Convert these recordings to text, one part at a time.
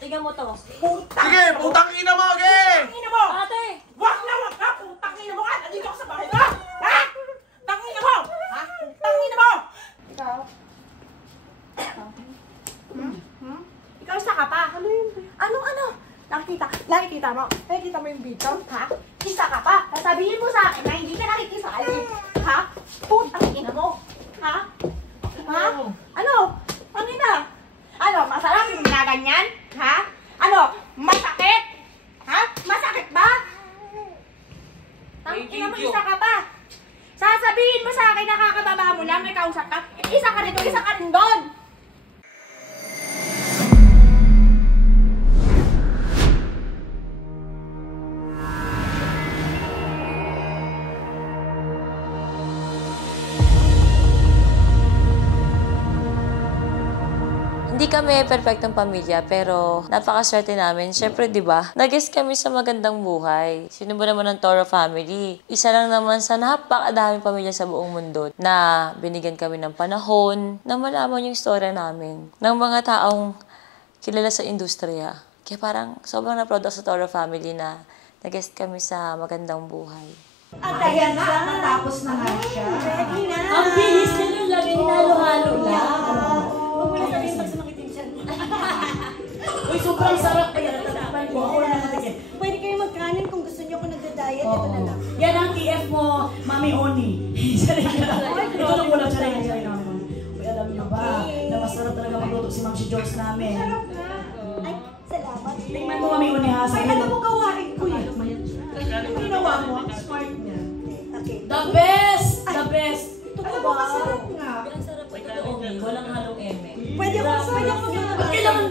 tingnan mo to. Sige, putang ina mo, ge! Putang ina mo! Ate! Wag na, putang ina mo ka! Nandito ako sa bahay mo! Ha? Putang ina mo! Ha? Putang ina mo! Ikaw? Ikaw isa ka pa? Ano yun? Ano? Nakikita mo? Nakikita mo yung video? Ha? Isa ka pa? Sasabihin mo sa akin na hindi ka nakikisali. Ha? Putang ina mo! Ha? Ha? Ano? Ano na? Ano? Masarap yung ginaganyan? Ha? Ano? Masakit? Ha? Masakit ba? Ina mo, isa ka pa. Sasabihin mo sa akin, nakakababa mo lang, may kausap ka. Isa ka rito, isa ka rin doon. Hindi kami perfectong pamilya, pero napakaswerte namin. Siyempre, di ba? Nag-guest kami sa Magandang Buhay. Sino ba naman ang Toro family? Isa lang naman sa napakadaming pamilya sa buong mundo na binigyan kami ng panahon na malaman yung istorya namin ng mga taong kilala sa industriya. Kaya parang sobrang na-proud ako sa Toro family na nag-guest kami sa Magandang Buhay. At ayan na, natapos na nga siya. Ready na. Ang bilis na yung lagi hinalo-halo lang. Huwag mo na sabihin pag sumakitin siya. Uy, sobrang sarap. Kaya natakpan ko. Ako na natigil. Pwede kayo magkanin kung gusto nyo kung nagda-diet. Ito na lang. Yan ang TF mo, Mami Oni. Ito lang wala siya rin namin. Uy, alam niyo ba, na masarap talaga magluto si Ma'am si Jones namin. Sarap na. Ay, salamat. Tingnan mo, Mami Oni ha. Ay, alam mo gawain ko yan. Ano ginawa mo? Smart niya. Okay. The best! The best! Alam mo, masarap nga. Ang sarap po ito, okay. Walang halong eme. Pwede ako Ba't kailangan,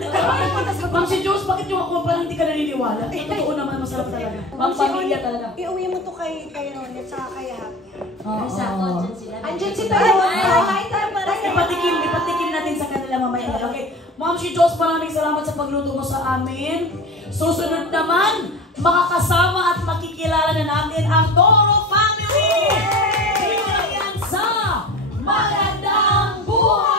Ma'am si Jones, bakit yung ako parang hindi ka naniniwala? Totoo naman, masarap talaga. Ma'am, pamilya talaga. Iuwi mo to kay Ronit saka kay Happy. Andyan si Tayo, kain tayo para sa Ipatikim natin sa kanila mamaya. Okay. Ma'am si Jones, maraming salamat sa pagluto mo sa amin. Susunod naman, makakasama at makikilala na natin ang Toro family! Dito yan sa Magandang Buhay!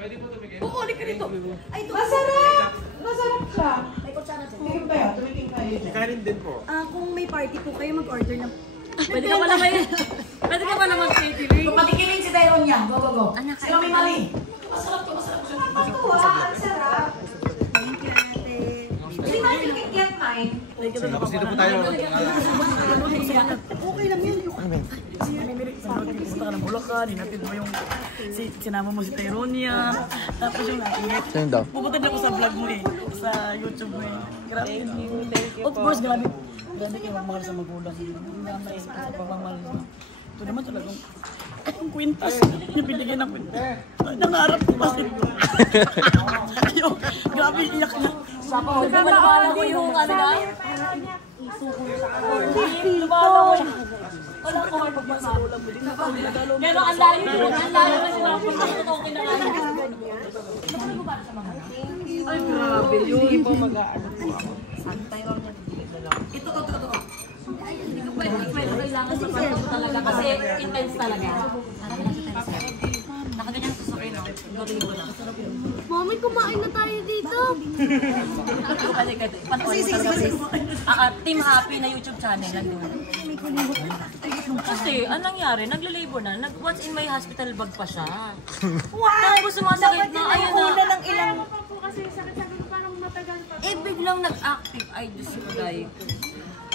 Pwede po tumigil. Oo, halika rito. Ay, ito. Masarap! Masarap siya. May kutsara dyan. Tumigil kayo, tumigil kayo. Ikanin din po. Kung may party po kayo, mag-order ng... Pwede ka pala kayo. Pwede ka pala mag-catering. Patikimin si Tyron niya. Go, go, go. Sila may mali. Masarap to, masarap to. Matuwa, ang sarap. Thank you, ate. Hindi man you can get mine. Tapos dito po tayo. Okay lang yun. Pumunta ka ng Bulacan, hinatid mo yung sinama mo si Tyronia. Tapos yung Saan daw? pupunta na ako sa vlog mo eh. Sa YouTube mo eh. Grabe. Of course, grabe. Grabe kayo magmahal sa magulang. Grabe sa pagmamahal. Ito naman talagang ang kwintas. Yung binigay ng kwintas. Nangarap ko bakit ko. Ayun, grabe iyak na. Nagkakala ko yung ano na. Wala ko may pagmasa. Pero ang layo na sinapos ko ito kinakain. Ay, grabe. Yung iba mag-aano po ako. Ito. Hindi ko pwede kailangan sa part ko talaga kasi intense talaga. Nakaganyan sa sukin, no? Goribo lang. Mami, kumain na tayo dito. Team Happy na YouTube channel lang doon. Kasi, anong nangyari? Nagle-labor na. Once in my hospital bag pa siya. Tapos sumasakit na, ayun na. ng ilang... Kasi sakit-sakit parang matagal pa. Eh, biglang nag-active. Ay, Diyos ko, guys.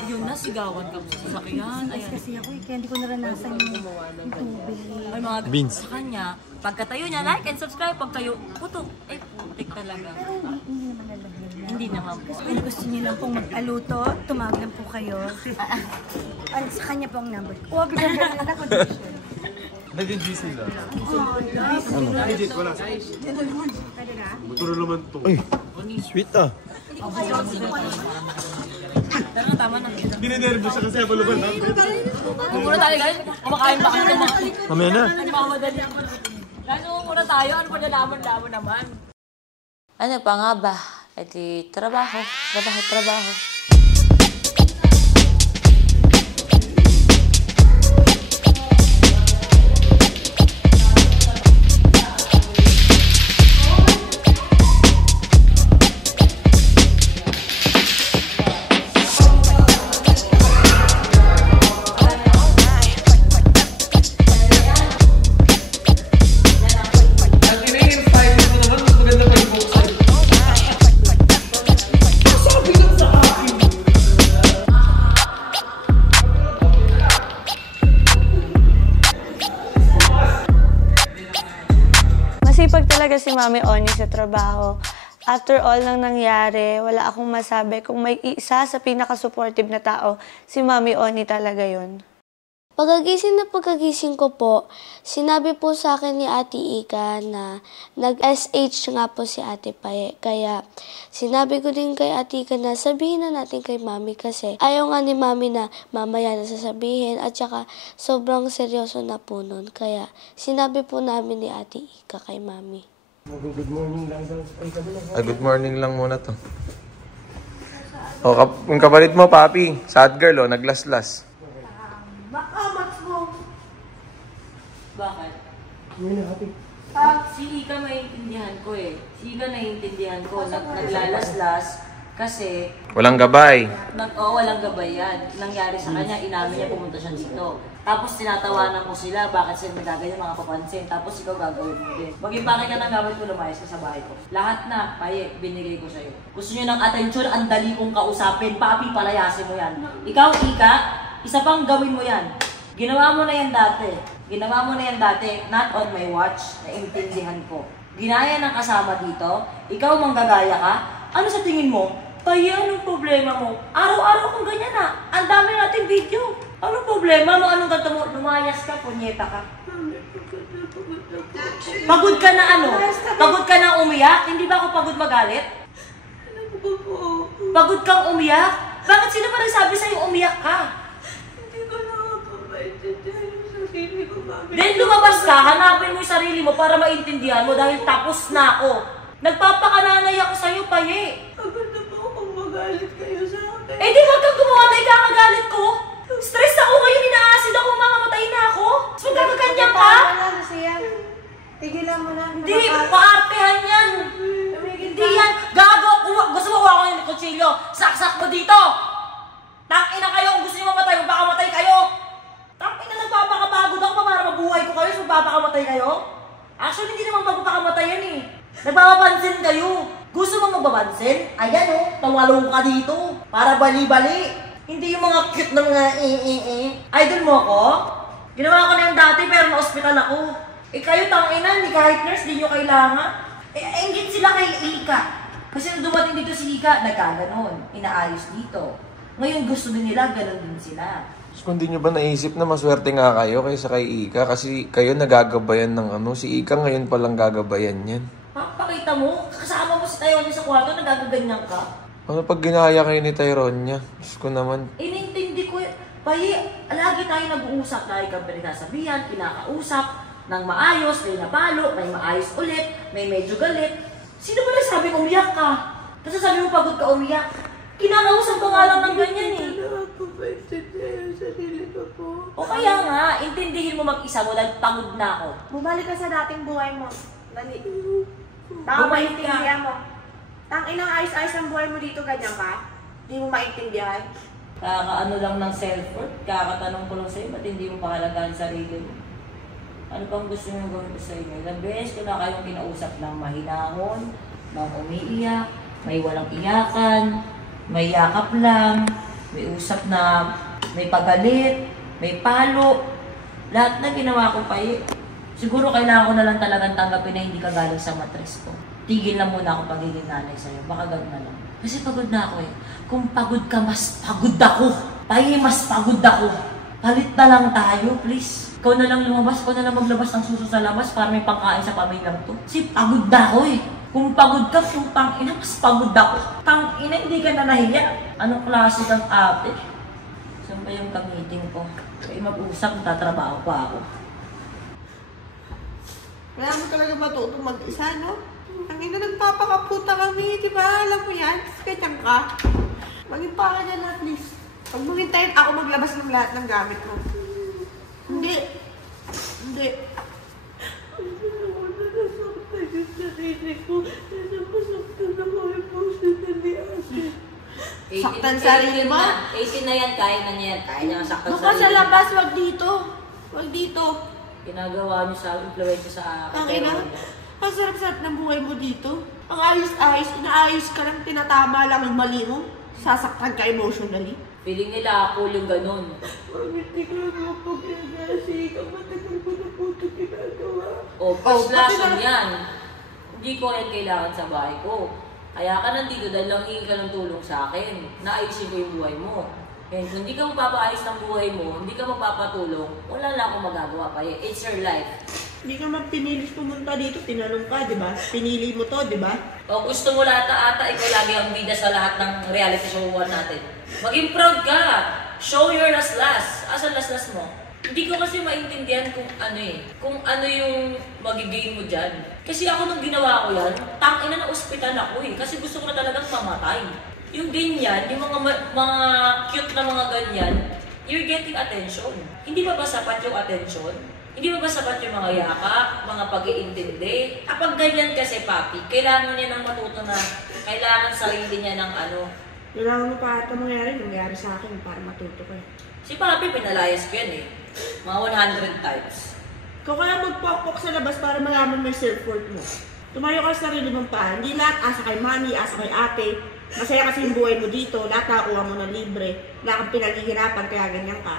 Yun, nasigawan ka sa sasakyan. Ayan. Kasi ako kaya hindi ko naranasan yung tubig. Ay, mga Beans. sa kanya. Pagkatayo niya, like and subscribe. Pagtayo, putok. Eh, putik talaga. Hindi naman lalagyan na. Hindi naman po. Kung gusto niyo lang pong mag-aluto, tumawag lang po kayo. Sa kanya po ang number. O, bigyan na na condition. Naging GC lang. Ano? Legit, wala. Buturo naman to. Uy, sweet ah. Pero tama na. Dininervyo siya kasi ako naman natin. Kung muna tayo, guys. Kumakain ba kami naman? Mamaya na. Mamadali ako. Guys, muna tayo. Ano pa nalaman naman? Ano pa nga ba? E di, trabaho. talaga si Mami Oni sa trabaho. After all nang nangyari, wala akong masabi. Kung may isa sa pinaka-supportive na tao, si Mami Oni talaga yun. Pagkagising ko po, sinabi po sa akin ni Ate Ika na nag-SH nga po si Ate Paye. Kaya sinabi ko din kay Ate Ika na sabihin na natin kay Mami kasi ayaw nga ni Mami na mamaya na sasabihin at saka sobrang seryoso na po nun. Kaya sinabi po namin ni Ate Ika kay Mami. Good morning lang daw. Good morning lang muna to. Yung kapalit mo, papi. Sad girl, naglaslas. Bakit? Si Ika maintindihan ko eh. Si Ika naiintindihan ko. Naglalaslas kasi... Walang gabay. Walang gabay yan. Nangyari sa kanya, inamin niya pumunta siya dito. Tapos tinatawanan mo sila, bakit sila nagaganyan mga papansin. Tapos ikaw gagawin mo din. Mag-impake ka ng gamit mo, lumayas ka sa bahay ko. Lahat na, paye, binigay ko sa'yo. Gusto niyo ng atensyon, ang dali kong kausapin. Papi, palayasin mo yan. Ikaw, Ika, isa pang gawin mo yan. Ginawa mo na yan dati. Not on my watch. Naintindihan ko. Ginaya ng kasama dito. Ikaw manggagaya ka. Ano sa tingin mo? Paye, anong problema mo? Araw-araw kung ganyan na. Ang dami nating video. Anong problema mo? Anong ganito mo? Lumayas ka, punyeta ka. Pagod ka na ano? Pagod ka na umiyak? Hindi ba ako pagod magalit? Pagod kang umiyak? Bakit sino pa nagsabi sa'yo umiyak ka? Then lumabas ka, hanapin mo yung sarili mo para maintindihan mo dahil tapos na ako. Nagpapakananay ako sa'yo, Paye. Agad na po akong magalit kayo sa akin. Eh di wag kang gumawa na ikakagalit ko. Stress ako ngayon, inaasid ako, mamamatay na ako. So magkakanyang ka? Tigilan mo na. Hindi, paartehan yan. Hindi yan. Gago, gusto mo kuha ko yung kutsilyo. Saksak mo dito. Tangina kayo, kung gusto niyo mamatay, magpakamatay kayo. Tangina, nagpapakapagod ako para mabuhay ko kayo, so magpapakamatay kayo. Actually, hindi naman magpapakamatay yan eh. Nagpapapansin kayo. Gusto mong magpapansin? Ayan o, tawalo ka dito. Para bali-bali. Hindi yung mga cute na mga Idol mo ako? Ginawa ko na yan dati pero na-hospital ako. Eh kayo tangina, hindi kahit nurse, di nyo kailangan. Engage sila kay Ika. Kasi nung dumating dito si Ika, nagkaganon. Inaayos dito. Ngayon gusto din nila, ganon din sila. So, hindi nyo ba naisip na maswerte nga kayo kaysa kay Ika? Kasi kayo nagagabayan ng ano. Si Ika ngayon palang gagabayan yan. Pakita mo, kasama mo si Tyrone sa kwarto, nagagaganyan ka. Ano pag ginaya kayo ni Tyrone niya? Diyos ko naman. Inintindi ko yun. Paye, lagi tayo nag-uusap. Lagi kang pinagsasabihan, kinakausap ng maayos, may napalo, may maayos ulit, may medyo galit. Sino ba nagsabi umiyak ka? Tapos sabi mo pagod ka umiyak. Kinakausap ko nga lang ng ganyan eh. O kaya nga, intindihin mo mag-isa mo dahil pagod na ako. Bumalik ka sa dating buhay mo. Dali. Baka Bumalik ka. maintindihan mo. Inang ayos-ayos ang buhay mo dito, ganyan ka? Hindi mo maintindihan? Kakaano lang ng self-worth, kakatanong ko lang sa'yo, ba't hindi mo pakalagaan sarili mo? Ano pang gusto mo gawin ko sa inyo? Ilang beses ko na kayong kinausap ng mahinahon, ng umiiyak, may walang iyakan, may yakap lang, may usap na may pagalit, may palo. Lahat na ginawa ko pa eh. Siguro kailangan ko na lang talagang tanggapin na hindi ka galing sa matres ko. Tigil na muna ako pagiging nanay sa'yo. Baka gano'n na lang. Kasi pagod na ako eh. Kung pagod ka, mas pagod ako. Tayo, mas pagod ako. Palit na lang tayo, please. Ikaw na lang lumabas, ikaw na lang maglabas ng suso sa labas para may pangkain sa pamilyang to. Kasi pagod na ako eh. Kung pagod ka, kung tangina, mas pagod ako. Tangina, hindi ka na nahiya. Anong klase kang ate? Saan ba yung kamiting ko? Kaya mag-usap, tatrabaho pa ako. Kaya mo talaga matutong mag-isa, no? Ang ina, nagpapakaputa kami, di ba? Alam mo yan? Ganyan ka. Mag-impaka na lang, please. Pag mahintayin ako maglabas ng lahat ng gamit mo. Hindi. Hindi. Saktan sarili mo? 18 na yan, kaya na niya yan. Kaya niya nga saktan Doon ka sa labas, wag dito. Wag dito. Ginagawa niyo sa influensya sa akin. Ang ina, ang sarap-sarap ng buhay mo dito. Ang ayos-ayos, inaayos ka lang, tinatama lang yung mali mo. Sasaktan ka emotionally. Feeling nila ako yung ganun. Bakit di ka naman pag-nagasi? Kapatagal ko na po ito ginagawa. O, first lesson yan. Hindi ko yan kailangan sa bahay ko. Kaya ka nandito dahil lang hingi ka ng tulong sa akin. Naayusin ko yung buhay mo. And kung hindi ka magpapaayos ng buhay mo, hindi ka magpapatulong, wala lang akong magagawa pa eh. It's your life. Hindi ka pinilis pumunta dito, tinanong ka, di ba? Pinili mo to, di ba? O gusto mo lahat ata, ikaw lagi ang bida sa lahat ng reality show natin. Maging proud ka. Show your las-las. Asan las-las mo? Hindi ko kasi maintindihan kung ano yung magigain mo dyan. Kasi ako nung ginawa ko yan, tangina na ospital ako eh. Kasi gusto ko na talagang mamatay. Yung ganyan, yung mga cute na mga ganyan, you're getting attention. Hindi ba sapat yung attention? Hindi ba sapat yung mga yakap, mga pag-iintindi? Kapag ganyan kasi, papi, kailangan niya ng matuto na, kailangan sarili niya ng Kailangan mo pa ata nangyari sa akin para matuto ka. Si papi, pinalayas ko yan eh. Mga 100 times. Ikaw kaya magpokpok sa labas para malaman mo yung self-worth mo. Tumayo ka sa sarili mong paa. Hindi lahat asa kay mami, asa kay ate. Masaya kasi yung buhay mo dito. Lahat nakakuha mo ng libre. Wala kang pinaghihirapan kaya ganyan ka.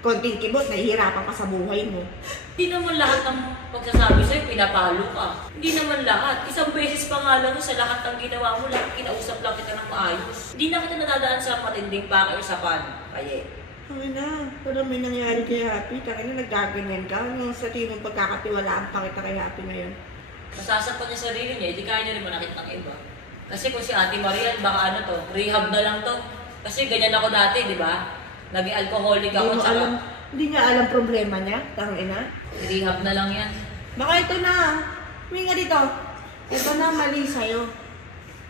Konting kibot, nahihirapan ka sa buhay mo. Hindi naman lahat ng pagsasabi sa'yo, pinapalo ka. Hindi naman lahat. Isang beses pa nga lang sa lahat ng ginawa mo, lahat kinausap lang kita ng maayos. Hindi na kita nadadaan sa matinding pakiusapan. Kaye. Ay na, pero may nangyari kay Happy. Taka na naggaganyan ka. Ano sa tinong pagkakatiwalaan pa kita kay Happy ngayon? Nasasapan niya sarili niya, hindi kaya niya rin manakit ng iba. Kasi kung si Ate Maria, baka rehab na lang to. Kasi ganyan ako dati, di ba? Naging alcoholic ako, tsaka... Hindi niya alam problema niya, tangina. Rehab na lang yan. Baka ito na. Huminga dito. Ito na, mali sa'yo.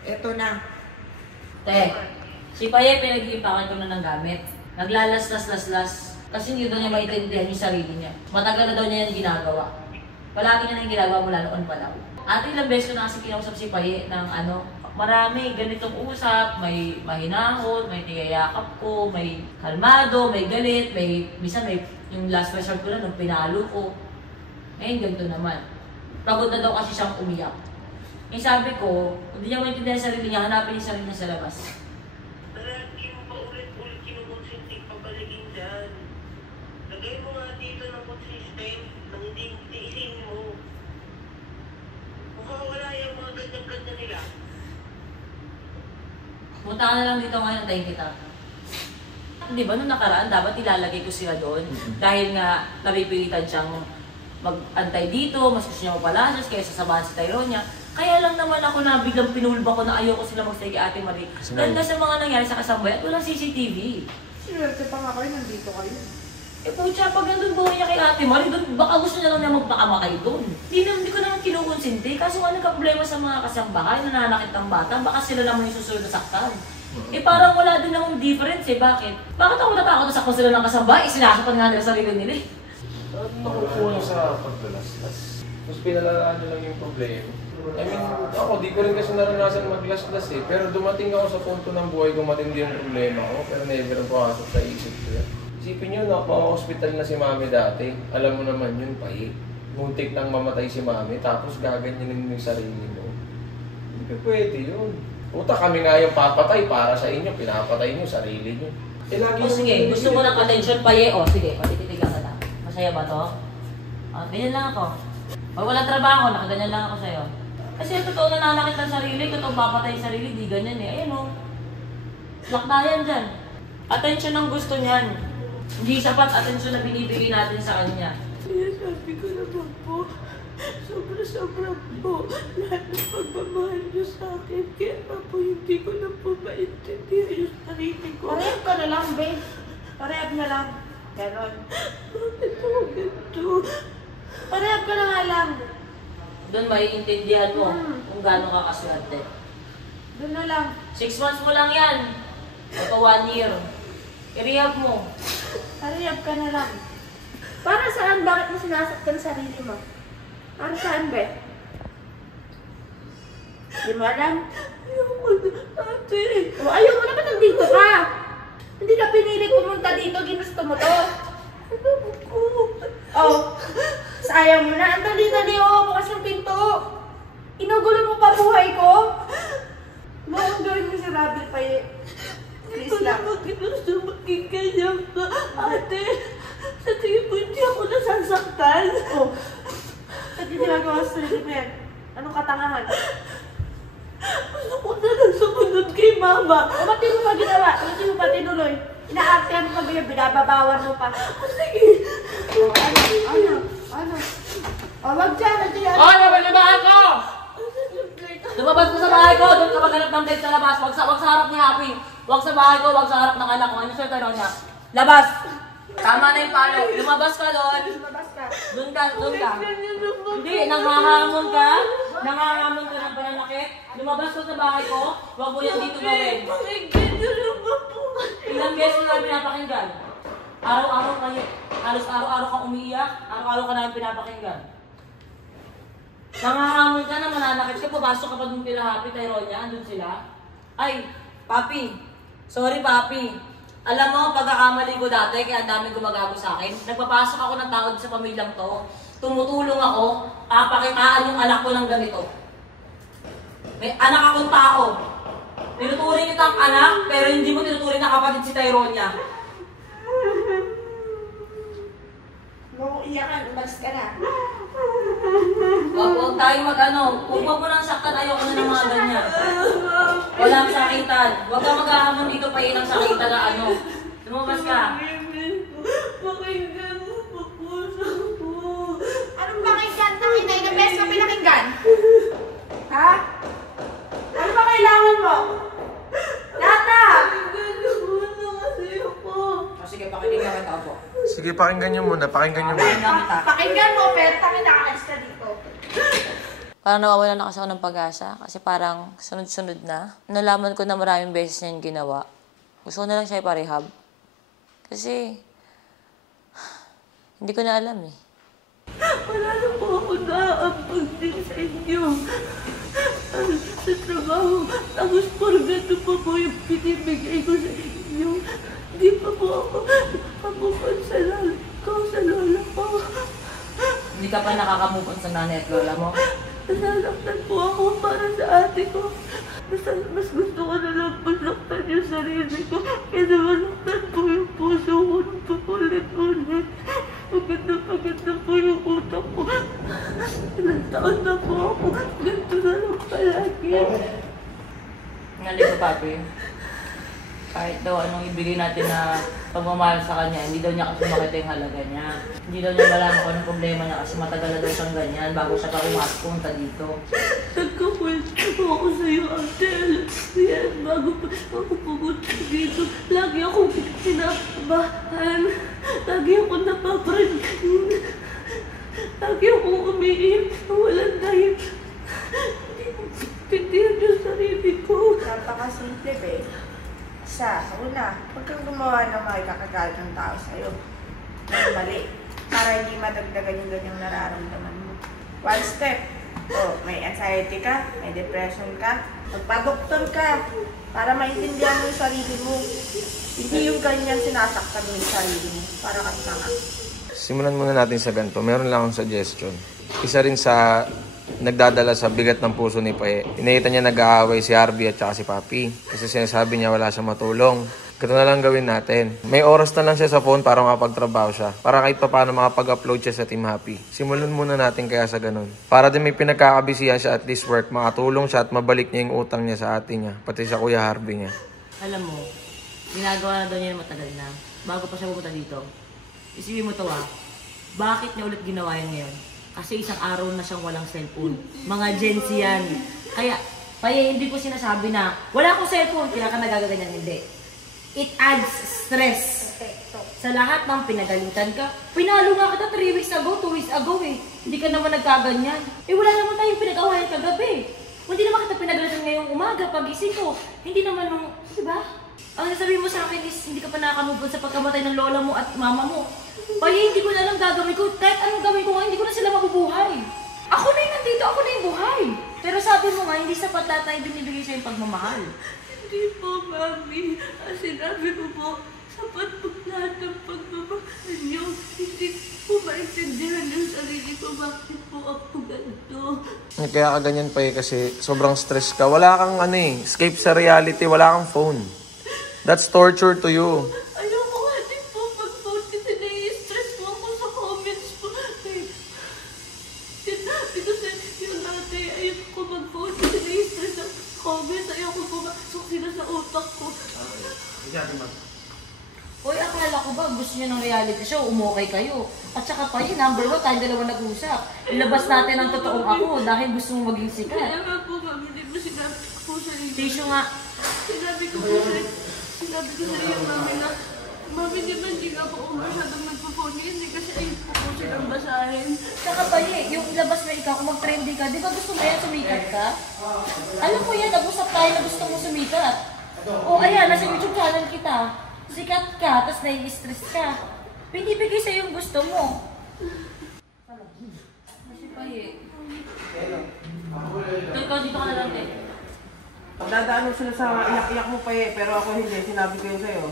Ito na. Te, si Paye, pinag-iimpakan ko na ng gamit. Naglalas-las-las-las. Kasi hindi daw niya maintindihan yung sarili niya. Matagal na daw niya yung ginagawa. Palagi niya na yung ginagawa mula noon pa lang. At ilang beses ko na kasi kinausap si Paye ng marami, ganitong usap, may mahinahon, may tigayakap ko, may kalmado, may galit, minsan may yung last resort ko na nung pinalo ko. Ngayon ganito naman. Pagod na daw kasi siyang umiyak. Yung sabi ko, hindi niya maintindihan sa sarili niya, hanapin yung sarili niya sa labas. Lagi mo pa ulit-ulit kinukonsenting pabalikin dyan. Lagay mo nga dito ng consistent nang hindi tiisin mo. Mukawala yung mga ganyan-ganyan nila. Punta ka na lang dito ngayon, tayo kita. Di ba, nung nakaraan, dapat ilalagay ko sila doon. Dahil nga, napipilitan siyang mag-antay dito, mas gusto niya mapalasas, kaya sasabahan si Tyronia. Kaya lang naman ako na biglang pinulba ko na ayoko sila magstay kay Ate Marie. Dahil sa mga nangyari sa kasambay at walang CCTV. Sinuwerte pa nga kayo, nandito kayo. Putya, pag nandun buhay niya kay Ate Marie, doon, baka gusto niya lang na magpakamakay doon. Hindi ko naman kinukonsinti, kaso nga nagka-problema sa mga kasambahay, nananakit ng bata, baka sila naman yung susunod na saktan. Parang wala din namang difference Bakit? Bakit ako natakot na saktan sila ng kasambahay? Sinasaktan nga nila sarili nila eh. Nakukuha sa paglalaslas. Tapos pinalaan nyo lang yung problema. I mean, ako di ko rin kasi naranasan maglaslas eh. Pero dumating ako sa punto ng buhay kung matindi yung problema ko. Pero never ang pumasok sa isip ko yan. Isipin nyo, napa-hospital na si Mami dati. Alam mo naman yun, Paye. Muntik nang mamatay si Mami, tapos gaganyanin mo yung sarili mo. Hindi pwede yun. Puta, kami nga yung papatay para sa inyo. Pinapatay nyo sarili nyo. Sige, gusto mo ng attention Paye. Sige, patititigan ka na. Masaya ba to? Ganyan lang ako. Pag walang trabaho, nakaganyan lang ako sa'yo. Kasi totoo nananakit ng sarili, totoo papatay yung sarili, di ganyan eh. Ayun o. Laktayan dyan. Attention ang gusto niyan. Hindi sapat attention na binibigay natin sa kanya. Sabi ko naman po, sobra-sobra po lahat ng pagmamahal niyo sa akin. Kaya pa po hindi ko na po maintindihan yung sarili ko. Parehab ka na lang, be. Parehab na lang. Ganon. Bakit ako ganito? Parehab ka na nga lang. Doon maiintindihan mo kung gaano ka kaswerte. Doon na lang. 6 months mo lang yan. Ito 1 year. I-rehab mo. Parehab ka na lang. Para saan? Bakit mo sinasaktan sarili mo? Para saan, be? Di mo alam? Ayoko na, ate. Ayaw mo naman nandito ka. Hindi ka pinilit pumunta dito, ginusto mo to. Ano ko? Sayang mo na. Ang dali-dali, bukas yung pinto. Inugulo mo pa buhay ko. Bakit gawin mo si Rabbit pa Please lang. Hindi ko na maging ganyan ka, ate. Sa tingin mo, hindi ako nasasaktan. Ba't hindi ginagawa sa sarili mo yan? Anong Anong katangahan? Gusto ko na lang sumunod kay mama. O ba't di mo pa ginawa? Ba't di mo pa tinuloy? Inaartehan mo pa ba yun? Binababawan mo pa. Sige. Ano? O wag dyan, nandiyan. Oh, nabalibaan ko! Lumabas ko sa bahay ko, doon ka maghanap ng date sa labas. Wag sa harap ni Happy. Wag sa bahay ko, wag sa harap ng anak ko. Ano sir tayo niya? Labas! Tama na yung palo. Lumabas ka doon. Doon ka. Hindi, nangahamon ka. Nangahamon ka ng pananakit. Lumabas ka sa bahay ko. Wag mo yan dito gawin. Ilang beses na pinapakinggan? Araw-araw kayo. Halos araw-araw kang umiiyak. Araw-araw ka namin pinapakinggan. Nangahamon ka na, mananakit ka. Papasok ka pa doon kila Happy, Tyronia. Andun sila. Ay, Papi. Sorry, Papi. Alam mo, pagkakamali ko dati, kaya ang daming gumagago sa akin. Nagpapasok ako ng tao sa pamilyang to. Tumutulong ako, papakitaan yung anak ko ng ganito. May anak akong tao. Tinuturing kitang anak, pero hindi mo tinuturing na kapatid si Tyronia. Huwag iyakan, umalis ka na. Huwag tayo huwag mo nang saktan, ayoko na ng mga ganyan. Walang sakitan. Huwag kang maghahamon dito pa yun ang sakitan na Lumabas ka. Pakinggan mo pa po sa ko. Anong pakinggan? Tangina, ilang beses ka pinakinggan? Ha? Ano ba kailangan mo? Lata! Pakinggan mo na kasi ako. Sige, pakinggan kita po. Sige, pakinggan nyo muna. Pakinggan mo, pero tangina, alis ka dito. Parang nawawalan na kasi ako ng pag-asa kasi parang sunod-sunod na. Nalaman ko na maraming beses niya yung ginawa. Gusto ko na lang siya iparehab. Kasi, hindi ko na alam eh. Wala na po ako naaambag din sa inyo. Sa trabaho, tapos porgato pa po yung pinibigay ko sa inyo. Hindi pa po ako napapukon sa lola ko. Hindi ka pa nakakamukon sa nanay at lola mo? Nasasaktan po ako para sa ate ko. Mas gusto ko na lang pasaktan yung sarili ko kaysa masaktan po yung puso ko ng papulit-ulit. Paganda po yung utak ko. Ilang taon na po ako. Ganito na lang palagi. Nalito, Papi. Kahit daw anong ibigay natin na pagmamahal sa kanya, hindi daw niya kasi makita yung halaga niya. Hindi daw niya malaman kung anong problema niya kasi matagal na daw siyang ganyan bago siya pa pumunta dito. Nagkakwento ako sa iyo, Uncle. Yan, bago pumunta dito, lagi akong sinabahan. Lagi akong napapranin. Lagi akong umiiyak na walang dahil. Hindi ko pintiyan yung sarili ko. Napakasimple, babe. Sa una, huwag kang gumawa ng mga ikakagalit ng tao sa'yo. Yung mali. Para hindi madagdagan yung ganyang nararamdaman mo. One step. May anxiety ka, may depression ka, magpa-doktor ka para maintindihan mo yung sarili mo. Hindi yung ganyan sinasaktan mo yung sarili mo. Para ka tanga. Simulan muna natin sa ganito. Meron lang akong suggestion. Isa rin sa nagdadala sa bigat ng puso ni Pae. Inahita niya nag-aaway si Harvey at saka si Papi. Kasi sinasabi niya wala siyang matulong. Ganito na lang gawin natin. May oras na lang siya sa phone para makapagtrabaho siya. Para kahit pa paano makapag-upload siya sa Team Happy. Simulan muna natin kaya sa ganun. Para din may pinagkakabisihan siya at least work. Makatulong siya at mabalik niya yung utang niya sa ate niya. Pati sa Kuya Harvey niya. Alam mo, ginagawa na daw niya matagal na. Bago pa siya pupunta dito. Isipin mo to bakit niya ulit ginawa yan ngayon? Kasi isang araw na siyang walang cellphone. Mga Gen Z yan. Kaya hindi ko sinasabi na wala akong cellphone, kaya ka nagagaganyan. Hindi. It adds stress. Sa lahat ng pinagalitan ka. Pinalo nga kita 3 weeks ago, 2 weeks ago eh. Hindi ka naman nagkaganyan. Wala naman tayong pinag-awayan kagabi. Hindi naman kita pinagalitan ngayong umaga, pagising ko. Hindi naman nung, diba? Ang sasabihin mo sa akin is hindi ka pa nakakamove on sa pagkamatay ng lola mo at mama mo. Hindi ko na lang gagawin ko. Kahit anong gawin ko nga, hindi ko na sila mabubuhay. Ako na yung nandito, ako na yung buhay. Pero sabi mo nga, hindi sapat lahat tayo binibigay sa yung pagmamahal. Hindi po, Mami. Sinabi ko po, sapat po lahat ng pagmamahal niyo. Hindi po maintindihan yung sarili ko. Bakit po ako ganito? Kaya ka ganyan pa kasi sobrang stress ka. Wala kang escape sa reality. Wala kang phone. That's torture to you. Ayoko nga din po pag-phone kasi nai-stress po ako sa comments po. Kasi yung dati ay pumasok sila sa utak ko. Hoy, akala ko ba gusto niyo ng reality show, umukay kayo. At saka pa yun, number 1, tayong dalawa nag-usap. Ilabas natin ang totoong ako dahil gusto mong maging sikat. Kaya nga po, ma'am, hindi mo sinabi ko po sa inyo. Tissue nga. Sinabi ko sa iyo, mami, na mami, hindi nga po ako masyadong nagpo-phone hindi kasi ayun po silang basahin. Saka pa yung labas na ikaw, kung mag-trendy ka, di ba gusto mo yan, sumikat ka? Alam ko yan, nag-usap tayo na gusto mo sumikat. O ayan, nasa YouTube channel kita. Sikat ka, tapos nai-stress ka. Pinibigay sa'yo yung gusto mo. Kasi pa dito ka na lang eh. Dadaan mo sila sa iyak-iyak mo pa pero ako hindi, sinabi ko yun sa'yo.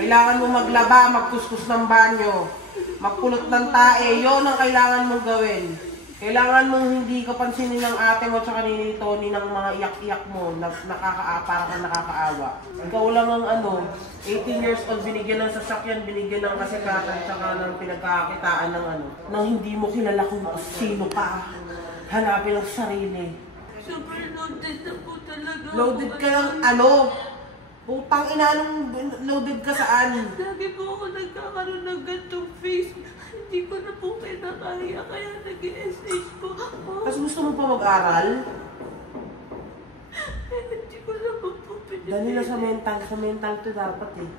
Kailangan mo maglaba, magkuskus ng banyo, magpulot ng tae, yun ang kailangan mong gawin. Kailangan mong hindi ka pansinin ng ate mo at saka ni Tony ng mga iyak-iyak mo na para kang nakakaawa. Ikaw lang ang 18 years old, binigyan ng sasakyan, binigyan ng kasikatan, saka ng pinagkakakitaan ng nang hindi mo kilala kung sino ka. Hanapin ang sarili. Super loaded na po talaga. Loaded ka ng Putang ina, loaded ka saan? Lagi po ako nagkakaroon ng gantong face. Hindi ko na po kinakaya, kaya nag-i-SH po ako. Tapos gusto mo pa mag-aral? Hindi ko na po pinag- Dali na sa mental to dapat eh.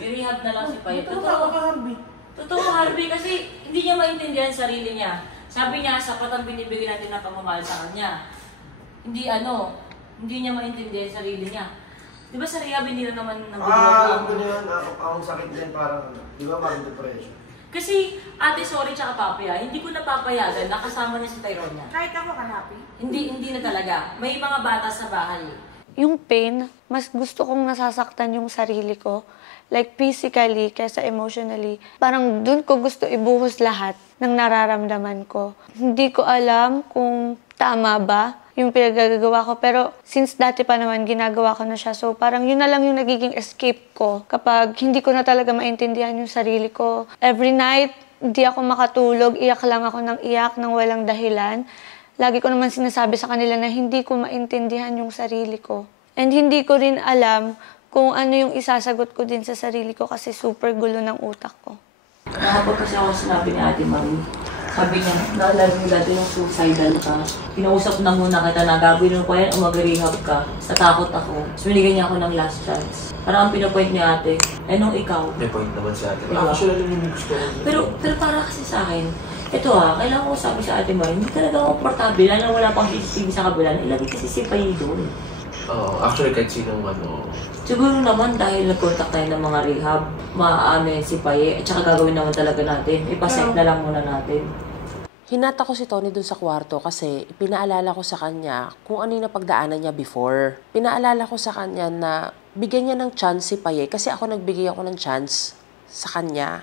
I-rehab na lang si Paye. Totoo ka, Harvey. Totoo, Harvey, kasi hindi niya maintindihan sarili niya. Sabi niya, sapat ang binibigay natin ng pagmamahal sa kanya. Hindi niya maintindihan sarili niya. Di ba sa rehab hindi na naman alam ko niyan, akong sakit din parang, di ba parang depression? Kasi, ate, sorry, tsaka papi hindi ko napapayagan, nakasama niya si Tyrone niya. Kahit ako ka-happy? Hindi na talaga. May mga bata sa bahay. Yung pain, mas gusto kong nasasaktan yung sarili ko. Like physically, kaysa emotionally. Parang dun ko gusto ibuhos lahat ng nararamdaman ko. Hindi ko alam kung tama ba yung pinagagawa ko. Pero since dati pa naman, ginagawa ko na siya. So parang yun na lang yung nagiging escape ko kapag hindi ko na talaga maintindihan yung sarili ko. Every night, hindi ako makatulog. Iyak lang ako ng iyak ng walang dahilan. Lagi ko naman sinasabi sa kanila na hindi ko maintindihan yung sarili ko. And hindi ko rin alam kung ano yung isasagot ko din sa sarili ko kasi super gulo ng utak ko. Nakapag kasi ako sinabi ni Ate Marie, sabi niya, naalala mo dati yung suicidal ka. Kinausap na muna kita na gagawin mo pa yan o mag-rehab ka. Sa takot ako. So, binigyan niya ako ng last chance. Parang ang pinapoint ni Ate, nung ikaw. May point naman si ate. Diba? Actually, yung gusto ko. Pero para kasi sa akin, ito kailangan ko sabi sa Ate Marie, hindi talaga ako komportable na wala pang CCTV sa kabila. Ilagay kasi si Paye doon. Actually, kahit sinong Siguro naman dahil nag-contact tayo ng mga rehab, maaamin si Paye, at saka gagawin naman talaga natin. Ipasek na lang muna natin. Hinata ko si Tony dun sa kwarto kasi pinaalala ko sa kanya kung ano yung napagdaanan niya before. Pinaalala ko sa kanya na bigyan niya ng chance si Paye kasi ako nagbigay ako ng chance sa kanya.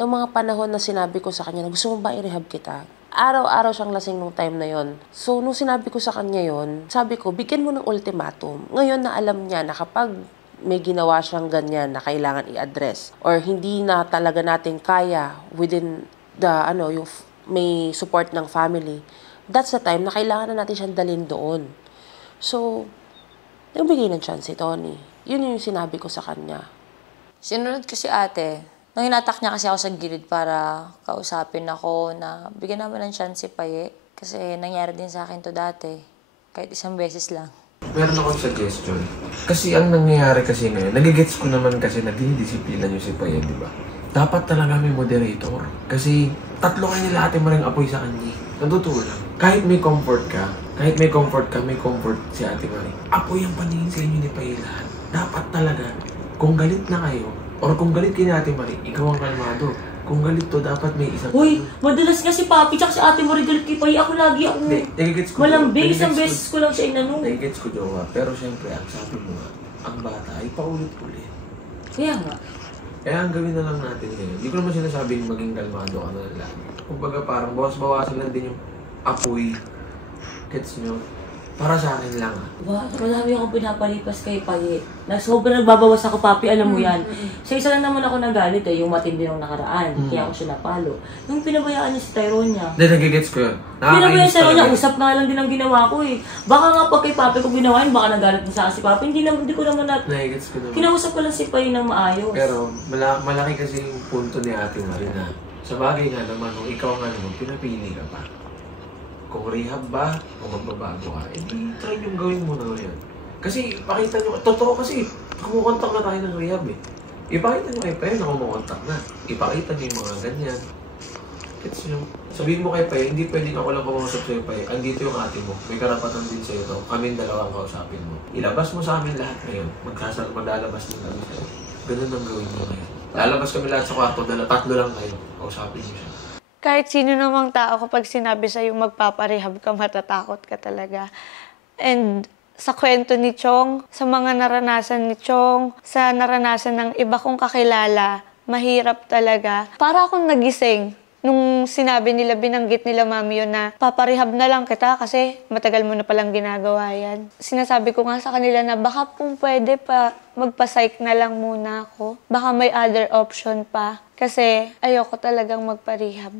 Noong mga panahon na sinabi ko sa kanya na gusto mo ba i-rehab kita? Araw-araw siyang lasing nung time na yon. So, nung sinabi ko sa kanya yon, sabi ko, bigyan mo ng ultimatum. Ngayon na alam niya na kapag may ginawa siyang ganyan na kailangan i-address or hindi na talaga natin kaya within the, yung may support ng family, that's the time na kailangan na natin siyang dalhin doon. So, nagbigay ng chance si Tony. Yun yung sinabi ko sa kanya. Sinunod ko si ate. Nung hinatak niya kasi ako sa gilid para kausapin ako na bigyan naman ng chance si Paye. Kasi nangyari din sa akin to dati. Kahit isang beses lang. Meron akong suggestion. Kasi ang nangyayari kasi ngayon, nagigets ko naman kasi na dinidisiplina niyo si Paye, di ba? Dapat talaga may moderator. Kasi tatlo kayo nila ate maring apoy sa kanya. Natutuwa lang. Kahit may comfort ka, may comfort si Ate Marie. Apoy ang paningin sa inyo ni Paye lahat. Dapat talaga, kung galit na kayo, or kung galit kayo ni Ate Marie, ikaw ang kalmado. Kung galit to, dapat may isang... Uy! Madalas nga si Papi tsaka si Ate Marie galit kay Paye. Ako lagi ako... Malambing, isang beses ko lang siya inanong. Nagigets ko, Jowa. Pero syempre, ang sabi mo nga, ang bata ay paulit-ulit. Kaya nga. Kaya ang gawin na lang natin ngayon, hindi ko naman sinasabing maging kalmado ka na lang. Kumbaga parang bawas-bawasan lang din yung apoy. Gets nyo? Para sa akin lang. Wow, marami akong pinapalipas kay Paye. Na sobrang nagbabawas ako, papi, alam mo yan. Sa isa lang naman ako nagalit eh, yung matindi ng nakaraan. Kaya ako siya napalo. Yung pinabayaan niya si Tyrone niya. Hindi, nagigets ko yun. Pinabayaan sa kanya, usap nga lang din ang ginawa ko eh. Baka nga pag kay papi ko ginawa yun, baka nagalit na sa akin si papi. Hindi ko naman Nagigets ko naman. Kinausap ko lang si Paye ng maayos. Pero malaki kasi yung punto ni Ate Marina. Sa bagay nga naman, kung ikaw nga naman, pinapili ka pa. Kung rehab ba, kung magbabago ka, edi try yung gawin mo na ngayon. Kasi pakita nyo, totoo kasi, kumukontak na tayo ng rehab eh. Ipakita nyo kay Paye na kumukontak na. Ipakita nyo yung mga ganyan. Sabihin mo kay Paye, hindi pwedeng ako lang kumausap sa'yo Paye. Andito yung ate mo, may karapatan din sa'yo to. Kaming dalawang kausapin mo. Ilabas mo sa amin lahat ngayon. Maglalabas din kami sa'yo. Ganun ang gawin mo ngayon. Lalabas kami lahat sa kwarto, tatlo lang kayo. Kausapin nyo siya. Kahit sino namang tao, kapag sinabi sa'yo magpaparehab ka, matatakot ka talaga. And sa kwento ni Chong, sa mga naranasan ni Chong, sa naranasan ng iba kong kakilala, mahirap talaga. Para akong nagising nung sinabi nila, binanggit nila mami yun na paparehab na lang kita kasi matagal mo na palang ginagawa yan. Sinasabi ko nga sa kanila na baka kung pwede pa magpa-psych na lang muna ako. Baka may other option pa. Kasi ayoko talagang magpa-rehab.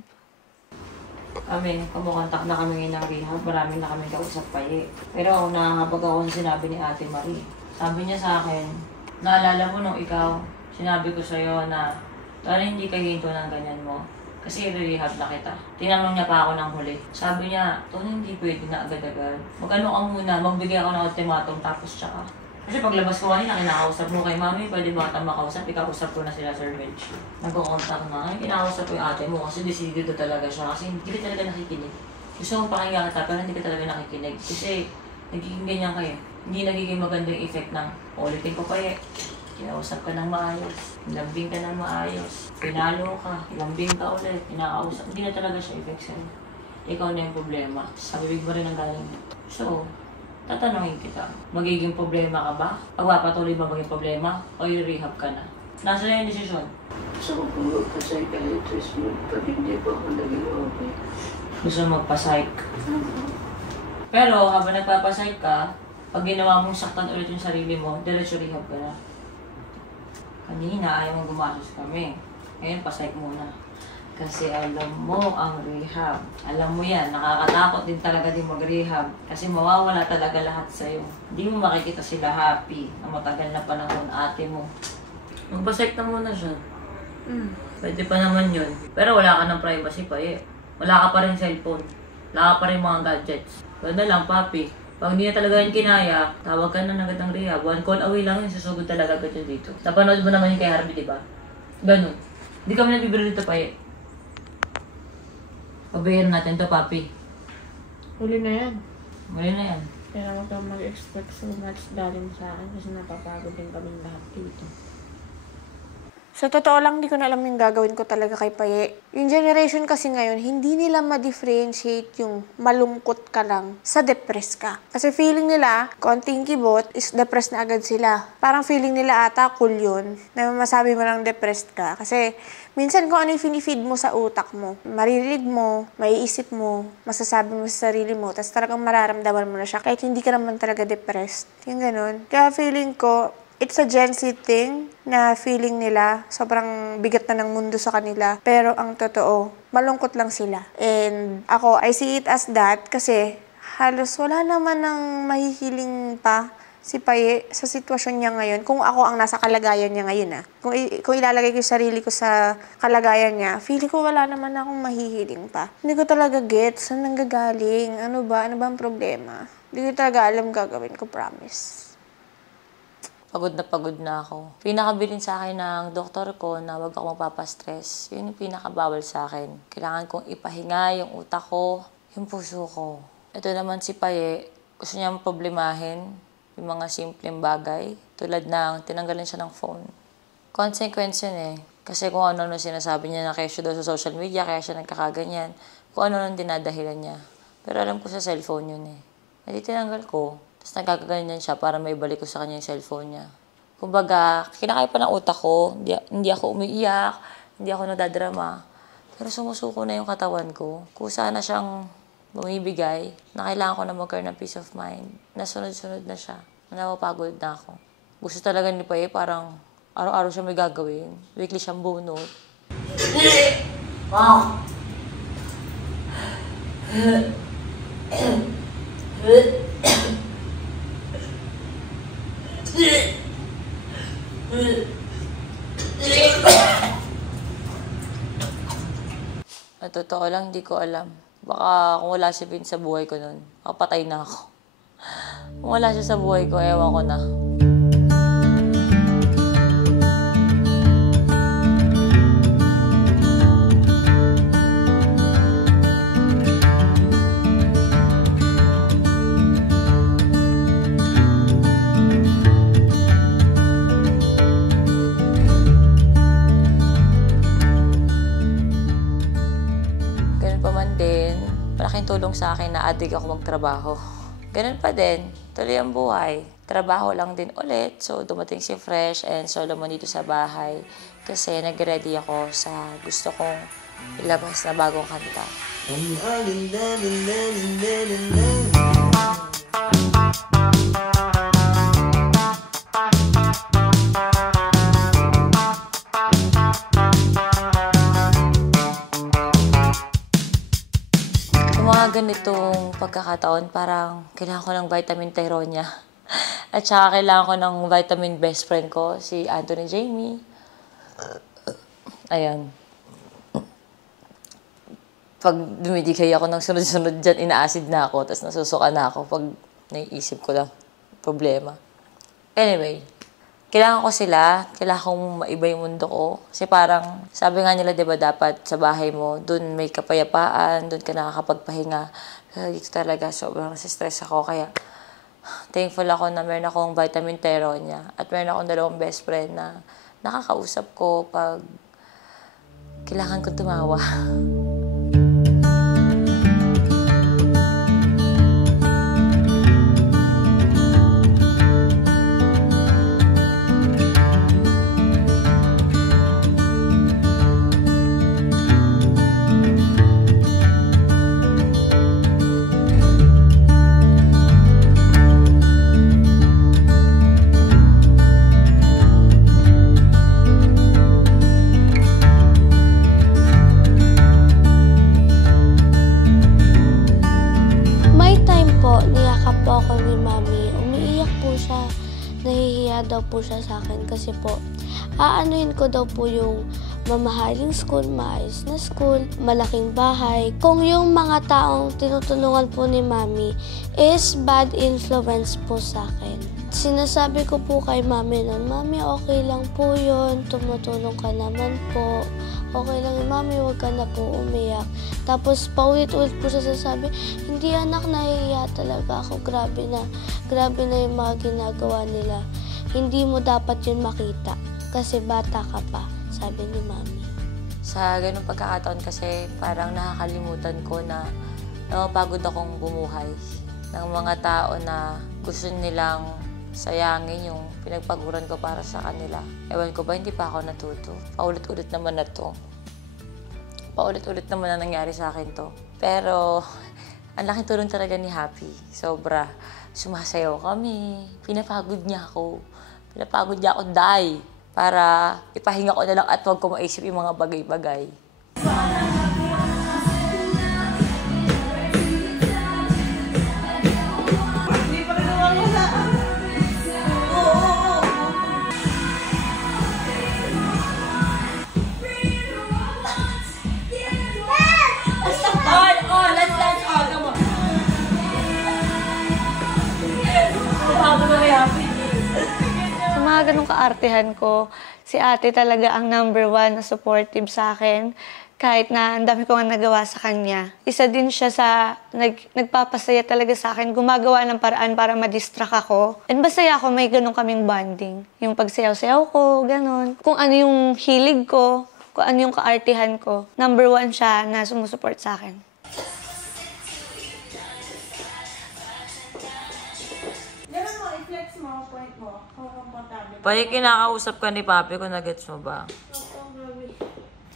Kami, kumukontak na kami ngayon ng rehab. Marami na kami kausap pa eh. Pero ako nakakapag ako sa sinabi ni Ate Marie. Sabi niya sa akin, naalala mo nung ikaw, sinabi ko sa'yo na parang hindi ka hinto ng ganyan mo. Kasi i-rehab na kita. Tinanong niya pa ako ng huli. Sabi niya, Tony, hindi pwede na agad-agad. Mag-ano ka muna, magbigay ako ng ultimatum tapos tsaka. Kasi paglabas ko kanina, kinakausap mo kay mami, pwede ba kita makausap? Ikausap ko na sila, Sir Bench. Nagko-contact na. Ay, kinakausap ko yung ate mo kasi decidido talaga siya. Kasi hindi ka talaga nakikinig. Gusto mong pakinggan kita, pero hindi ka talaga nakikinig. Kasi nagiging ganyan kayo. Hindi nagiging maganda yung effect ng ulitin ko pa eh. Kinausap ka ng maayos, lambing ka ng maayos, pinalo ka, lambing ka ulit, kinakausap. Hindi na talaga siya effect sa'yo. Ikaw na yung problema. Sa bibig mo rin ang galing. So, tatanungin kita, magiging problema ka ba? Pagpapatuloy ba maging problema? O i-rehab ka na? Nasa na yung desisyon? Gusto ko pong magpa-psychiatrist mo pag hindi po ako naging okay. Gusto mo magpa-psych? Pero habang nagpapa-psych ka, pag ginawa mong saktan ulit yung sarili mo, diretso rehab ka na. Kanina ayaw mong gumasos kami. Ngayon, pa-psych muna. Kasi alam mo ang rehab. Alam mo yan, nakakatakot din talaga din mag-rehab. Kasi mawawala talaga lahat sa'yo. Hindi mo makikita sila happy na matagal na panahon ate mo. Magpa-psych na muna siya. Pwede pa naman yun. Pero wala ka ng privacy pa eh. Wala ka pa rin cellphone. Wala ka pa rin mga gadgets. Ganda lang, papi. Pag hindi na talaga yun kinaya, tawag ka na agad ng rehab. One call away lang yun, susugod talaga agad yun dito. Napanood mo naman yung kay Harvey, di ba? Ganun. Hindi kami nagbibiro dito pa eh. Pabayaran natin to, papi. Huli na yan. Mali na yan. Kaya huwag kang mag-expect so much galing sa akin kasi napapagod din kaming lahat dito. Sa totoo lang, hindi ko na alam yung gagawin ko talaga kay Paye. Yung generation kasi ngayon, hindi nila ma-differentiate yung malungkot ka lang sa depressed ka. Kasi feeling nila, konting kibot, is depressed na agad sila. Parang feeling nila ata, cool yun, na masabi mo lang depressed ka. Kasi minsan kung ano yung feed mo sa utak mo, maririnig mo, maiisip mo, masasabi mo sa sarili mo, tapos talagang mararamdaman mo na siya kahit hindi ka naman talaga depressed. Yung ganun. Kaya feeling ko, it's a Gen Z thing na feeling nila sobrang bigat na ng mundo sa kanila. Pero ang totoo, malungkot lang sila. And ako, I see it as that kasi halos wala naman ng mahihiling pa si Paye sa sitwasyon niya ngayon. Kung ako ang nasa kalagayan niya ngayon Kung ilalagay ko yung sarili ko sa kalagayan niya, feeling ko wala naman akong mahihiling pa. Hindi ko talaga get saan nanggagaling. Ano ba ang problema? Hindi ko talaga alam gagawin ko, promise. Pagod na ako. Pinakabilin sa akin ng doktor ko na wag ako magpapastress. Yun yung pinakabawal sa akin. Kailangan kong ipahinga yung utak ko, yung puso ko. Ito naman si Paye, gusto niya problemahin yung mga simpleng bagay. Tulad ng tinanggalan siya ng phone. Consequence yun eh. Kasi kung ano sinasabi niya na kaya siya daw sa social media, kaya siya nagkakaganyan. Kung ano dinadahilan niya. Pero alam ko sa cellphone yun eh. Hindi tinanggal ko. Tapos nagkakaganyan siya para maibalik ko sa kanya yung cellphone niya. Kumbaga, kinakaya pa ng utak ko, hindi ako umiiyak, hindi ako nadadrama. Pero sumusuko na yung katawan ko. Kusa na siyang bumibigay, na kailangan ko na magkaroon ng peace of mind. Nasunod-sunod na siya. Napapagod na ako. Gusto talaga ni Paye, parang araw-araw siya may gagawin. Weekly siyang bunot. Wow! At totoo lang, di ko alam. Baka kung wala si Vince sa buhay ko nun, papatay na ako. Kung wala siya sa buhay ko, ewan ko na. Malaking tulong sa akin na adik ako magtrabaho. Ganun pa din, tuloy ang buhay. Trabaho lang din ulit, so dumating si Fresh and Solomon dito sa bahay kasi nag-ready ako sa gusto kong ilabas na bagong kanta. Mga ganitong pagkakataon, parang kailangan ko ng vitamin Tyronia. At saka kailangan ko ng vitamin best friend ko, si Anthony Jamie. Ayan. Pag dumidigay ako ng sunod-sunod dyan, ina-acid na ako, tapos nasusuka na ako pag naiisip ko lang problema. Anyway, kailangan ko sila, kailangan kong maiba yung mundo ko. Kasi parang, sabi nga nila, diba, dapat sa bahay mo, dun may kapayapaan, dun ka nakakapagpahinga. Pero dito talaga, sobrang stress ako. Kaya, thankful ako na meron akong vitamin Tyronia. At meron akong 2 best friend na nakakausap ko pag kailangan ko tumawa. Nahihiya daw po siya sa akin kasi po aanuhin ko daw po yung mamahaling school, maayos na school, malaking bahay. Kung yung mga taong tinutulungan po ni Mami is bad influence po sa akin. Sinasabi ko po kay Mami noon, Mami, okay lang po yun, tumutulong ka naman po. Okay lang, Mami, huwag ka na po umiyak. Tapos paulit-ulit po siya sasabi, hindi anak, nahihiya talaga ako. Grabe na yung mga ginagawa nila. Hindi mo dapat yun makita kasi bata ka pa, sabi ni Mami. Sa ganung pagkakataon kasi parang nakakalimutan ko na napapagod akong bumuhay ng mga tao na gusto nilang sayangin yung pinagpaguran ko para sa kanila. Ewan ko ba, hindi pa ako natuto. Paulit-ulit naman na to. Paulit-ulit naman na nangyari sa akin to. Pero, ang laking tulong talaga ni Happy. Sobra. Sumasayaw kami. Pinapagod niya ako. Pinapagod niya ako, day. Para ipahinga ko na lang at huwag ko maisip yung mga bagay-bagay. Sa mga ganong kaartehan ko, si ate talaga ang #1 na supportive sa akin. Kahit na ang dami ko nga nagawa sa kanya. Isa din siya sa nagpapasaya talaga sa akin. Gumagawa ng paraan para ma-distract ako. And masaya ako, may ganun kaming bonding. Yung pagsayaw-sayaw ko, ganun. Kung ano yung hilig ko, kung ano yung kaartehan ko. #1 siya na sumusuport sa akin. Pwede kinakausap ka ni Papi kung nagets mo ba?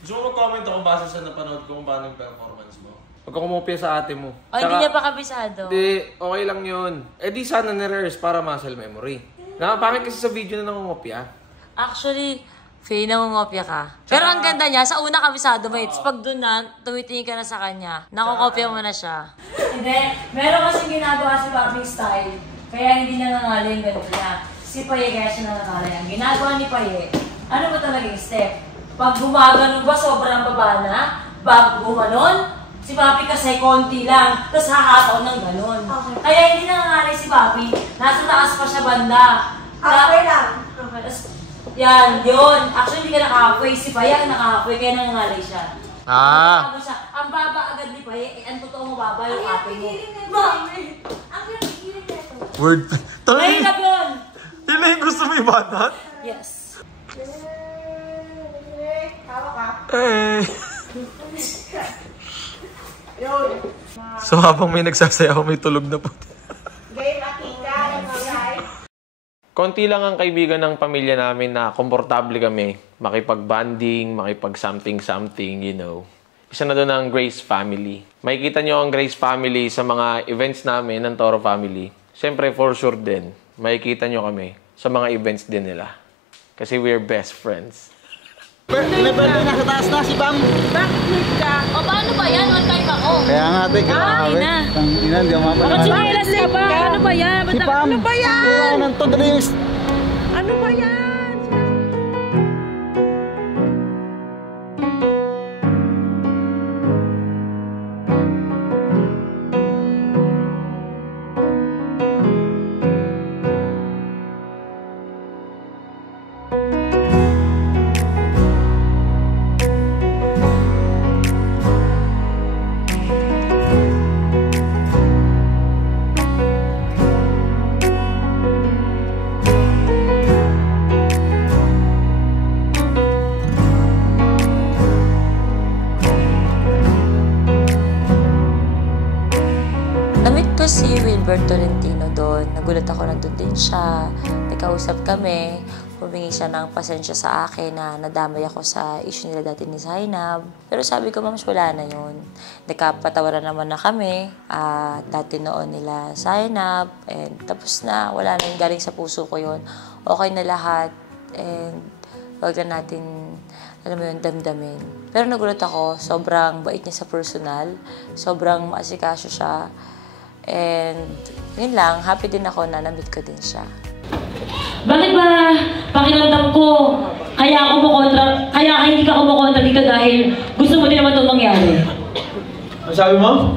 Gusto mo mag-comment ako base sa napanood ko kung paano yung performance mo? Huwag ka kumopya sa ate mo. O, hindi niya pa kabisado. Hindi, okay lang yun. Eh di sana nire-rehearse para muscle memory. Nakapangit kasi sa video na nangungopya. Actually, Faye, nangungopya ka. Pero ang ganda niya, sa una kabisado mo, it's pag doon na, tumitingin ka na sa kanya, nakukopya mo na siya. Hindi, meron kasing ginagawa si Bobby's style, kaya hindi nangangalay yung ganun niya. Si Paye kaya siya nangangalay. Ang ginagawa ni Paye, ano ba talaga yung step? Pag gumagano ba, sobrang baba na? Bago gumanon, si Bobby kasi konti lang, tapos hahataw ng ganun. Okay. Kaya hindi nangangalay si Bobby, nasa taas pa siya banda. Okay lang. Okay. Yan, yun. Actually, hindi ka naka-halfway. Si Paye ang naka-halfway, kaya nangangalay siya. Siya. Ang baba agad ni Paye, ang totoo mo baba yung ate mo. Ang pigiling nito. Word. Mahirap yun! Yun lang yung gusto mo ibanat? Yes. Tawa ka. Yun. So habang may nagsasayaw, may tulog na po. Game atika, guys. Konti lang ang kaibigan ng pamilya namin na komportable kami makipag-bonding, makipag-something-something, you know. Isa na doon ang Grace Family. Makikita nyo ang Grace Family sa mga events namin ng Toro Family. Siyempre, for sure din, makikita nyo kami sa mga events din nila. Kasi we're best friends. Nasa taas na si Pam. Backflip ka. O paano ba yan? One time ako. Kaya nga ate, grabe. Ang ina, di ako mapala. Machinelas ka ba? Ano ba yan? Si Pam. Ano ba yan? Ano ba yan? Si Wilbert Tolentino doon. Nagulat ako na doon din siya. Nagkausap kami. Humingi siya ng pasensya sa akin na nadamay ako sa issue nila dati ni Zainab. Pero sabi ko, ma'am, wala na yun. Nagkapatawaran naman na kami. Dati noon nila Zainab. And tapos na. Wala na yun. Galing sa puso ko yun. Okay na lahat. And huwag na natin, alam mo yun, damdamin. Pero nagulat ako. Sobrang bait niya sa personal. Sobrang maasikaso siya. And yun lang, happy din ako na na-meet ko din siya. Bakit ba pakiramdam ko, kaya hindi ka kumukontra dito dahil gusto mo din naman itong mangyari? Ano sabi mo?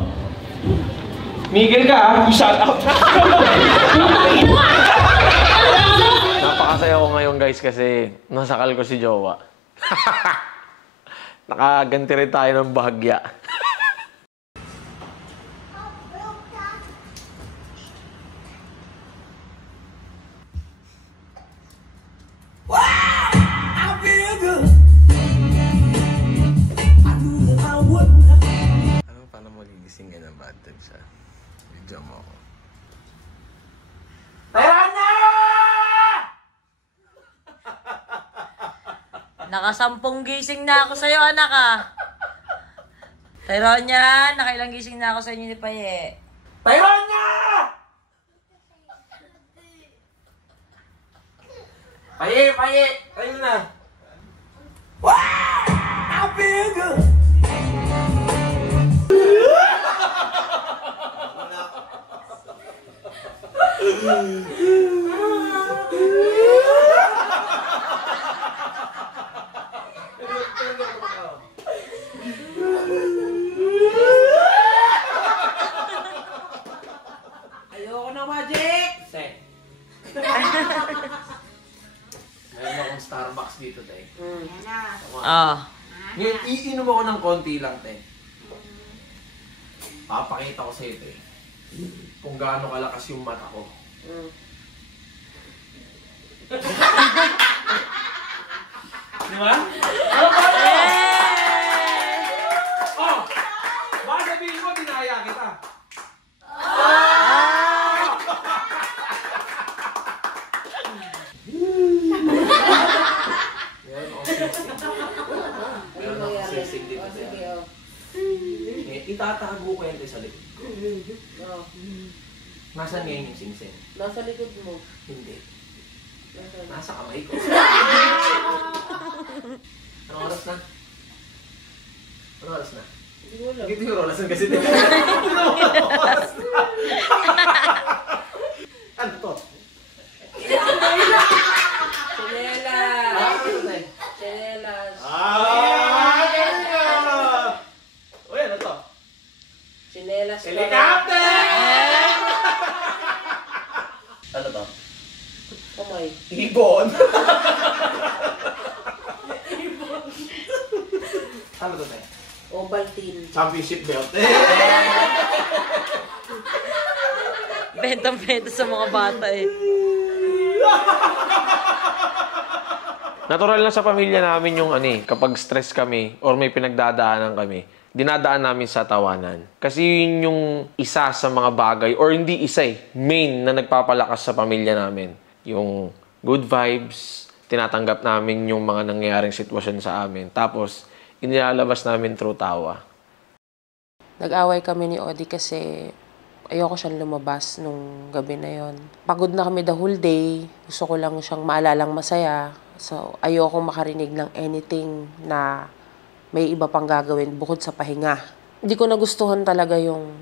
Miguel ka, shout out! Napakasaya ko ngayon guys kasi nasakal ko si Jowa. Nakaganti rin tayo ng bahagya. Paano magigising ka ng bad trip siya? Video mo ako. Tyrona! Nakasampung gising na ako sa'yo, anak ah. Tyrona, nakailang gising na ako sa inyo ni Paye. Tyrona! Paye! Tayo na! Wow! I feel good! Ayoko na magic! Meron akong Starbucks dito, te. Ayan na. Ngayon, iinom ako ng konti lang, te. Papakita ko sa'yo, te. Kung gaano kalakas yung mata ko. Di ba? Oh! Baka sabihin mo, dinaya kita. Meron akong sisig dito, te. itatago ko yan sa likod. Nasaan ngayon yung singsing? Nasa likod mo. Hindi. Nasa kamay ko. Anong oras na? Anong oras na? Hindi ko alam. Hindi ko oras na kasi din. Ano to? Chinelas! Chinelas! Galing na! Uy, ano to? Chinelas! Helicopter! Ano to? Kamay. Ibon! Ano to tayo? Ovaltine. Championship belt. Benta-benta sa mga bata eh. Natural lang sa pamilya namin yung kapag stress kami or may pinagdadaanan kami, dinadaan namin sa tawanan. Kasi yun yung isa sa mga bagay, or hindi isa main na nagpapalakas sa pamilya namin. Yung good vibes, tinatanggap namin yung mga nangyayaring sitwasyon sa amin. Tapos, inilalabas namin through tawa. Nag-away kami ni Odi kasi ayoko siyang lumabas nung gabi na yon. Pagod na kami the whole day. Gusto ko lang siyang maalalang masaya. So, ayoko makarinig ng anything na may iba pang gagawin bukod sa pahinga. Hindi ko nagustuhan talaga yung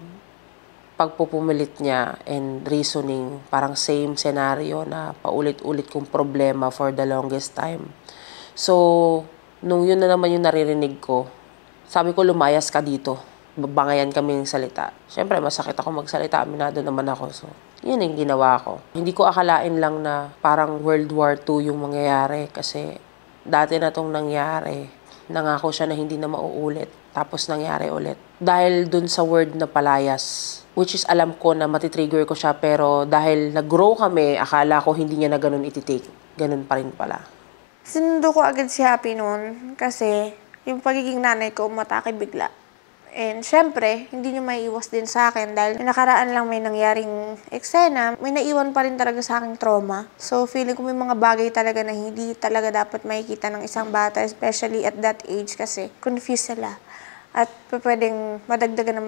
pagpupumilit niya and reasoning. Parang same scenario na paulit-ulit kong problema for the longest time. So, nung yun na naman yung naririnig ko, sabi ko lumayas ka dito. Babangayan kami ng salita. Siyempre, masakit ako magsalita. Aminado naman ako. So, yun yung ginawa ko. Hindi ko akalain lang na parang World War II yung mangyayari kasi dati na tong nangyari. Nangako siya na hindi na mauulit. Tapos nangyari ulit. Dahil dun sa word na palayas, which is alam ko na matitrigger ko siya, pero dahil nag-grow kami, akala ko hindi niya na ganun ititake. Ganun pa rin pala. Sinundo ko agad si Happy noon kasi yung pagiging nanay ko umatake bigla. And syempre, hindi niyo maiiwas din sa akin dahil nakaraan lang may nangyaring eksena, may naiwan pa rin talaga sa aking trauma. So feeling ko may mga bagay talaga na hindi talaga dapat makikita ng isang bata, especially at that age kasi confused sila. At pwedeng madagdagan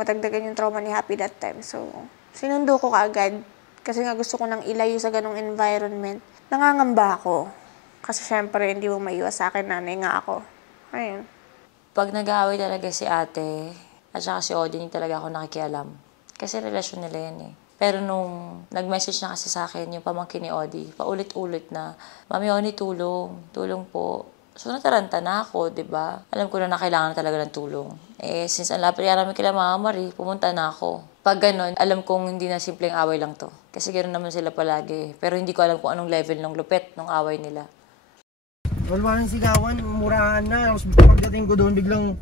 yung trauma ni Happy that time. So sinundo ko kaagad kasi nga gusto ko nang ilayo sa ganong environment. Nangangamba ako. Kasi syempre, hindi mo maiwas sa akin, nanay nga ako. Ayun. Pag nag-aaway talaga si ate, at saka si Odi, hindi talaga ako nakikialam. Kasi relasyon nila yan eh. Pero nung nag-message na kasi sa akin yung pamangkin ni Odi, paulit-ulit na, Mami Oni, tulong. Tulong po. So nataranta na ako, di ba? Alam ko na kailangan talaga ng tulong. Eh, since ang lapit namin kila Mama Marie, pumunta na ako. Pag ganun, alam kong hindi na simpleng away lang to. Kasi ganoon naman sila palagi. Pero hindi ko alam kung anong level ng lupet ng away nila. Wala nang sigawan, murahan na. Pagdating ko doon, biglang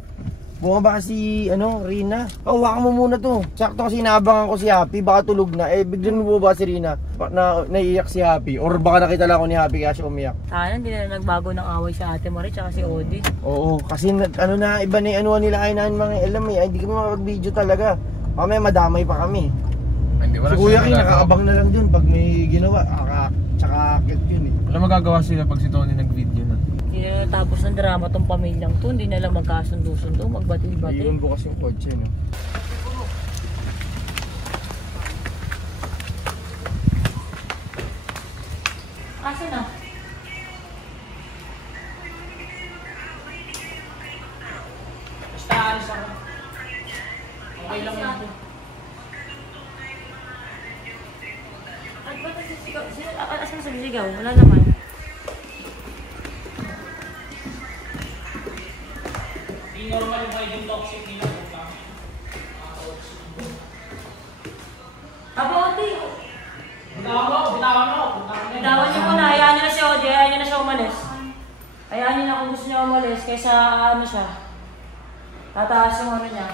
bumaba si Rina. Hawakan mo muna to. Sakto kasi naabangan ko si Happy, baka tulog na. Eh, biglang bumaba si Rina na naiiyak si Happy. Or baka nakita lang ako ni Happy kaya siya umiyak. Sana hindi na nagbago ng away si Ate Marie tsaka si Odi. Oo, kasi iba na yung nila kainan mga alam eh. Hindi kami makapag-video talaga. Mamaya madamay pa kami. Si Kuya King nakaabang na lang dun pag may ginawa. Tsaka akit yun eh. Wala magagawa sila pag si Tony nag-video na. Hindi na natapos ng drama tong pamilyang to. Hindi na lang magkasundo-sundo, magbati-bati. Iyon bukas yung kotse, no? Asa na? Basta alis ako. Okay lang yan. At ba't nagsisigaw? Asan sa sisigaw? Wala naman. Hindi normal yung pagiging toxic nila. Aba, Odi! Bitawan mo. Bitawan niyo muna. Hayaan niyo na si Odi. Hayaan niyo na siya umalis. Hayaan niyo na kung gusto niya umalis kaysa siya. Tataas yung niya.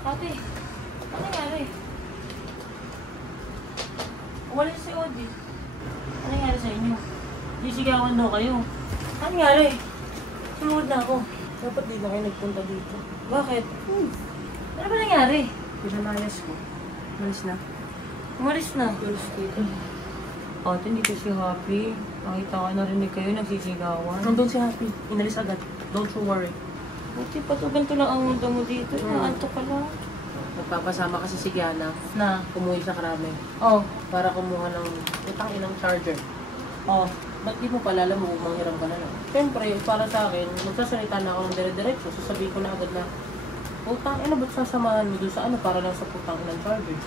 Ate, ano nangyari? Umalis si Odi. Ano nangyari sa inyo? Sisigawan daw kayo. Ano nangyari? Sunod na ako. Dapat di na kayo nagpunta dito. Bakit? Ano ba nangyari? Pinalayas ko. Malis na. Umalis na. Malis dito. Ate, dito si Happy. Nakita ko narinig kayo, nagsisigawan. Nandun si Happy. Inalis agad. Don't you worry. Buti pa to, ganito lang ang mundo mo dito. Naantok ka lang. Magpapasama kasi si Gianna Na? kumuwi sa Krame Oh. para kumuha ng utang inang charger. Oh. Ba't di mo palala mo kung manghiram ka na lang? Siyempre, para sa akin, magsasalita na ako ng dire-diretso. Sasabihin ko na agad na, utang ina, ba't sasamahan mo doon sa ano para lang sa putang inang charger?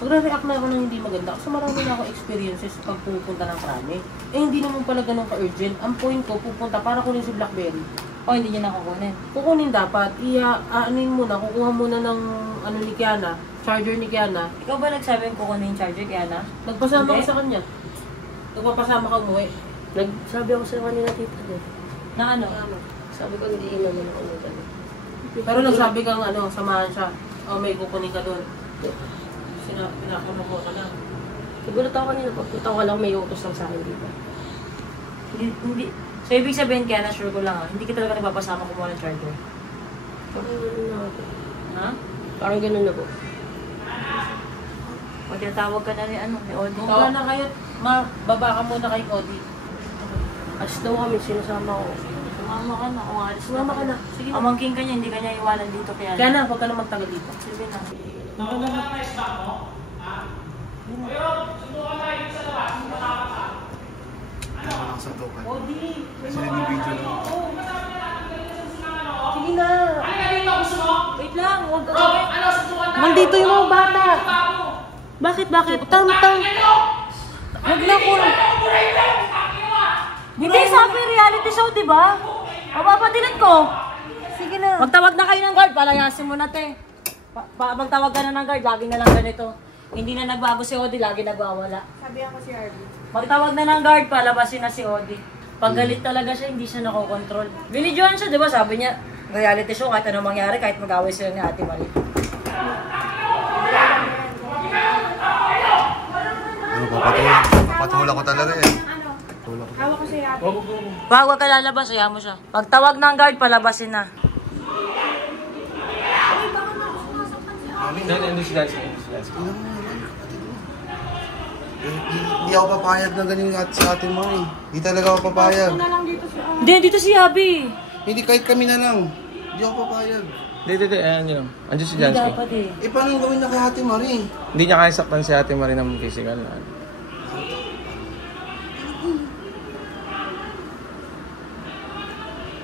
Magre-react na ako ng hindi maganda kasi marami na ako experiences pag pupunta ng Krame. Eh, hindi naman pala ganun ka-urgent. Ang point ko, pupunta para kunin si Blackberry. O, hindi niya nakukunin. Kukunin dapat, aanin muna, kukuha muna ng ano ni Kiana, charger ni Kiana. Ikaw ba nagsabing kukunin yung charger, Kiana? Nagpasama Hindi. ka sa kanya. Nagpapasama ka umuwi. Nagsabi ako sa kanila tita eh. Na ano? Sabi ko hindi naman ako nagano. Pero nagsabi kang ano, samahan siya. O may kukunin ka doon. Pinakuno mo ka lang. Nagulat ako kanina, pagpunta ko lang may utos lang sa akin dito. Hindi. So, ibig sabihin, Kiana, sure ko lang hindi ka talaga nagpapasama kumuha ng charger. Parang gano'n na ako. Ha? Parang gano'n na po. O, tinatawag ka na ni Odi. Kung wala na kayo, baba ka muna kay Cody. Alis daw kami, sinasama ko. Sumama ka na. O, alis Sumama ka na. Sige na. Amangking ka niya, hindi ka niya iwanan dito, Kiana. Kiana, huwag ka na magtagal dito. Sige na. Nakasantukan. Cody! Kasi nag-video lang. Sige na! Wait lang, huwag ka. Nandito yung mga bata! Bakit? Utang. Huwag na ko. Hindi, sabi reality show, di ba? Mapapatilit ko. Sige na. Magtawag na kayo ng guard, palayasin mo na, te. Magtawag ka na ng guard, lagi na lang ganito. Hindi na nagbago si Odi, lagi nagwawala. Sabi ako si Harvey. Magtawag na ng guard, palabasin na si Odi. Pag galit talaga siya, hindi siya nakokontrol. Binidyoan siya, di ba? Sabi niya, reality show, kahit anong mangyari, kahit mag-away sila ni Ate Marie. Papatula ko talaga eh. Hawak ko si Ate. Huwag ka lalabas, ayaw mo siya. Pagtawag ng guard, palabasin na. Hindi si Dansky. Hindi ako papayag na ganyan sa atin mo eh. Hindi talaga ako papayag. Hindi, dito si Abby. Hindi, kahit kami na lang. Hindi ako papayag. Hindi. Ayan yun. Andiyan si Hindi Dansky. dapat eh. Eh, paano yung gawin na kay Ate Marie? Hindi niya kaya saktan si Ate Marie ng physical na.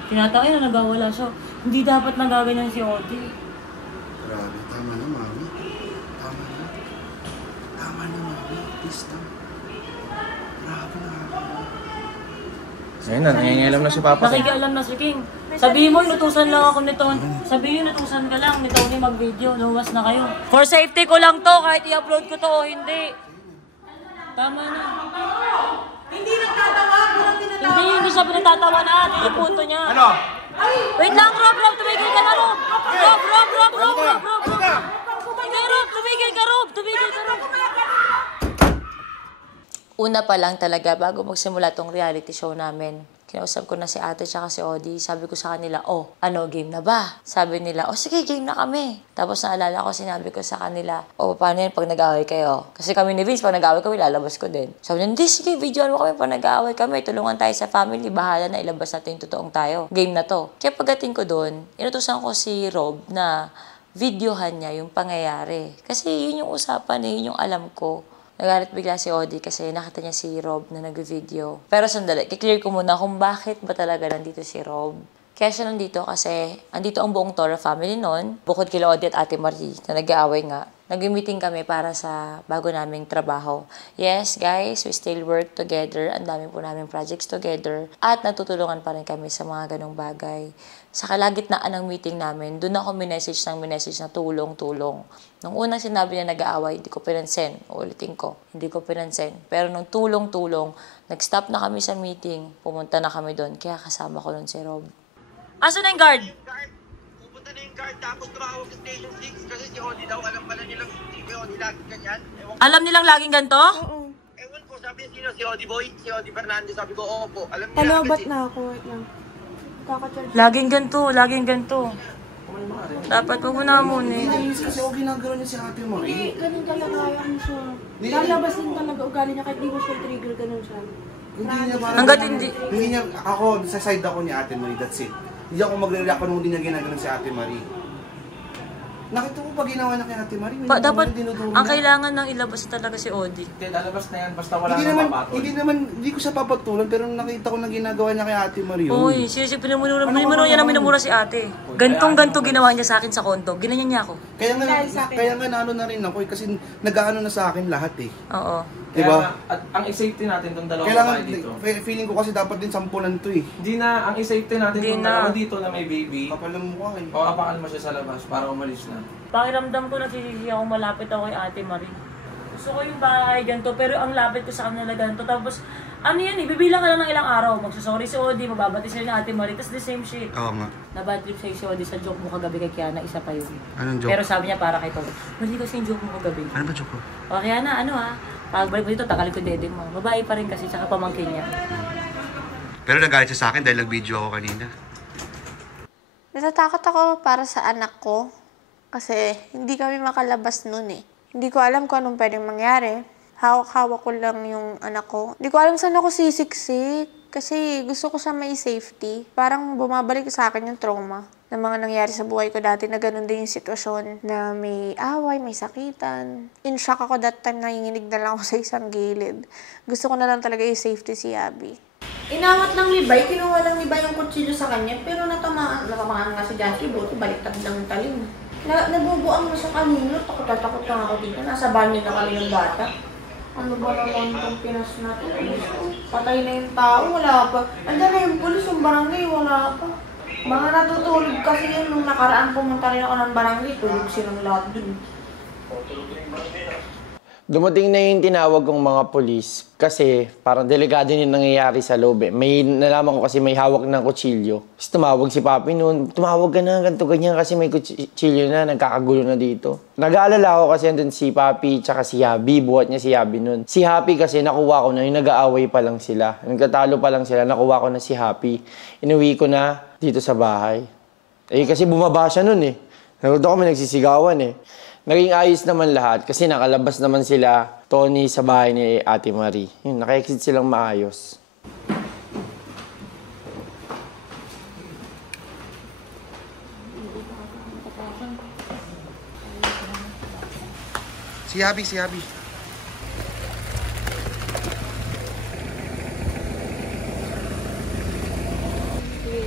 Tinatawag na nagawala siya. Hindi dapat nagaganyan si Odi. Grabe, tama na, Mami. Tama na, Mami. Please, tama. Grabe na. Ayun na, nangingilam na si Papa. Nakikialam na si King. Sabihin mo, inutusan lang ako ni Tony. Sabihin, inutusan ka lang ni Tony mag-video. Luwas na kayo. For safety ko lang to, kahit i-upload ko to o hindi. Tama na. Hindi nagtatawa, walang tinatawa. Hindi siya pinatatawa na. Ito yung punto niya. Ano? Wait lang, Rob, tumigil ka na, Rob. Rob. Tumigil ka, Rob. Una pa lang talaga, bago magsimula tong reality show namin, kinausap ko na si ate tsaka si Odi. Sabi ko sa kanila, game na ba? Sabi nila, sige, game na kami. Tapos naalala ko, sinabi ko sa kanila, paano yan pag nag-away kayo? Kasi kami ni Vince, pag nag-away kami, lalabas ko din. Sabi nila, hindi, sige, videoan mo kami pag nag-away kami. Tulungan tayo sa family, bahala na ilabas natin yung totoong tayo. Game na to. Kaya pagdating ko doon, inutusan ko si Rob na videohan niya yung pangyayari. Kasi yun yung usapan, yun yung alam ko. Nagalit bigla si Odi kasi nakita niya si Rob na nag-video. Pero sandali, kiklear ko muna kung bakit ba talaga nandito si Rob. Kaya siya nandito kasi andito ang buong Toro family noon. Bukod kila Odi at Ate Marie na nag-aaway nga. Nag-meeting kami para sa bago naming trabaho. Yes, guys, we still work together. Ang dami po namin projects together. At natutulungan pa rin kami sa mga ganong bagay. Sa kalagitnaan ng meeting namin, doon ako minessage na tulong-tulong. Nung unang sinabi niya nag-aaway, hindi ko pinansin. Ulitin ko, hindi ko pinansin. Pero nung tulong-tulong, nag-stop na kami sa meeting, pumunta na kami doon. Kaya kasama ko doon si Rob. Asan na yung guard? Pupunta na yung guard tapos tumawag sa Station 6 kasi si Odi daw alam pala nilang si Odi laging ganyan. Alam nilang laging ganito? Ewan ko, sabi niya sino? Si Odi Boy? Si Odi Fernandez? Sabi ko, opo. Alam niya Hello, kasi. ba't na ako? Wait lang. Kakacharge. Laging ganito. Dapat wag mo na muna eh. Kasi ako ginagawa niya si Ate Marie. Hindi, ganun talaga yan siya. Lalabas din talaga ugali niya kahit di mo siya trigger, ganun siya. Hindi niya parang... Hanggat hindi. Hindi niya, ako, sa side ako ni Ate Marie, that's it. Hindi ako magre-react kung hindi niya ginaganon si Ate Marie. Nakita ko pa ginawa niya kay Ate Marie. Dapat, ang kailangan ng ilabas talaga si Odi. Hindi, lalabas na yan. Basta wala nang papatol. Hindi ko siya papatulan, pero nakita ko na ginagawa niya kay Ate Marie. Uy, pinumuno niya na minumura si ate. Gantong-ganto ginawa niya sa akin sa kondo. Ginanyan niya ako. Kaya nga naano na rin ako kasi nag-aano na sa akin lahat eh. Oo. Diba? At ang i-safety natin itong dalawang babae dito. Feeling ko kasi dapat din sampulan to eh. Hindi na, ang i-safety natin itong dalawa dito na may baby. Kapal ng mukha eh. O apakan mo siya sa labas para umalis na. Pakiramdam ko nagsisisi ako malapit ako kay Ate Marie. Gusto ko yung bahay ganito, pero ang lapit ko sa kanila ganito. Tapos, ano yan eh, bibilang ka lang ng ilang araw. Magsusorry si Odi, mababati sila ni Ate Marie, tapos the same shit. Oo nga. Nabad trip sa'yo si Odi sa joke mo kagabi kay Kiana, isa pa yun. Anong joke? Pero sabi niya para kay Tony. Mali kasi yung joke mo kagabi. Ano ba joke ko? O Kiana, ano ha? Pagbalik mo dito, takalin ko dede mo. Babae pa rin kasi, tsaka pamangkin niya. Pero nagalit siya sa akin dahil nag-video ako kanina. Natatakot ako para sa anak ko. Kasi hindi kami makalabas nun eh. Hindi ko alam kung anong pwedeng mangyari. Hawak-hawak ko lang yung anak ko. Hindi ko alam saan ako sisiksik. Kasi gusto ko siya may safety. Parang bumabalik sa akin yung trauma ng mga nangyari sa buhay ko dati na ganun din yung sitwasyon na may away, may sakitan. In shock ako that time, nanginginig na lang ako sa isang gilid. Gusto ko na lang talaga yung safety si Abby. Inawat ng libay, kinuha lang libay yung kutsilyo sa kanya, pero natamaan nga si Jackie, buti baliktad lang yung talim. Nabubuang mo sa kanino, takot lang ako dito, nasa banyo na kami yung bata. Ano ba naman itong Pinas na ito? Patay na yung tao, wala pa. Andiyan na yung pulis, yung barangay, wala pa. Mga natutulog kasi yun, nung nakaraan pumunta rin ako ng barangay, tulog silang lahat dun. Dumating na yung tinawag kong mga polis kasi parang delikado yung nangyayari sa loob eh. May nalaman ko kasi may hawak ng kutsilyo. Tapos tumawag si Papi noon, tumawag ka na, ganito ganyan kasi may kutsilyo na, nagkakagulo na dito. Nag-aalala ako kasi andun si Papi tsaka si Habi, buhat niya si Habi noon. Si Happy kasi nakuha ko na, yung nag-aaway pa lang sila. Nagtatalo pa lang sila, nakuha ko na si Happy. Inuwi ko na dito sa bahay. Eh kasi bumaba siya noon eh. Naroon kami nagsisigawan eh. Naging ayos naman lahat kasi nakalabas naman sila, Tony, sa bahay ni Ate Marie. Yun, naka-exit silang maayos. Si Habi.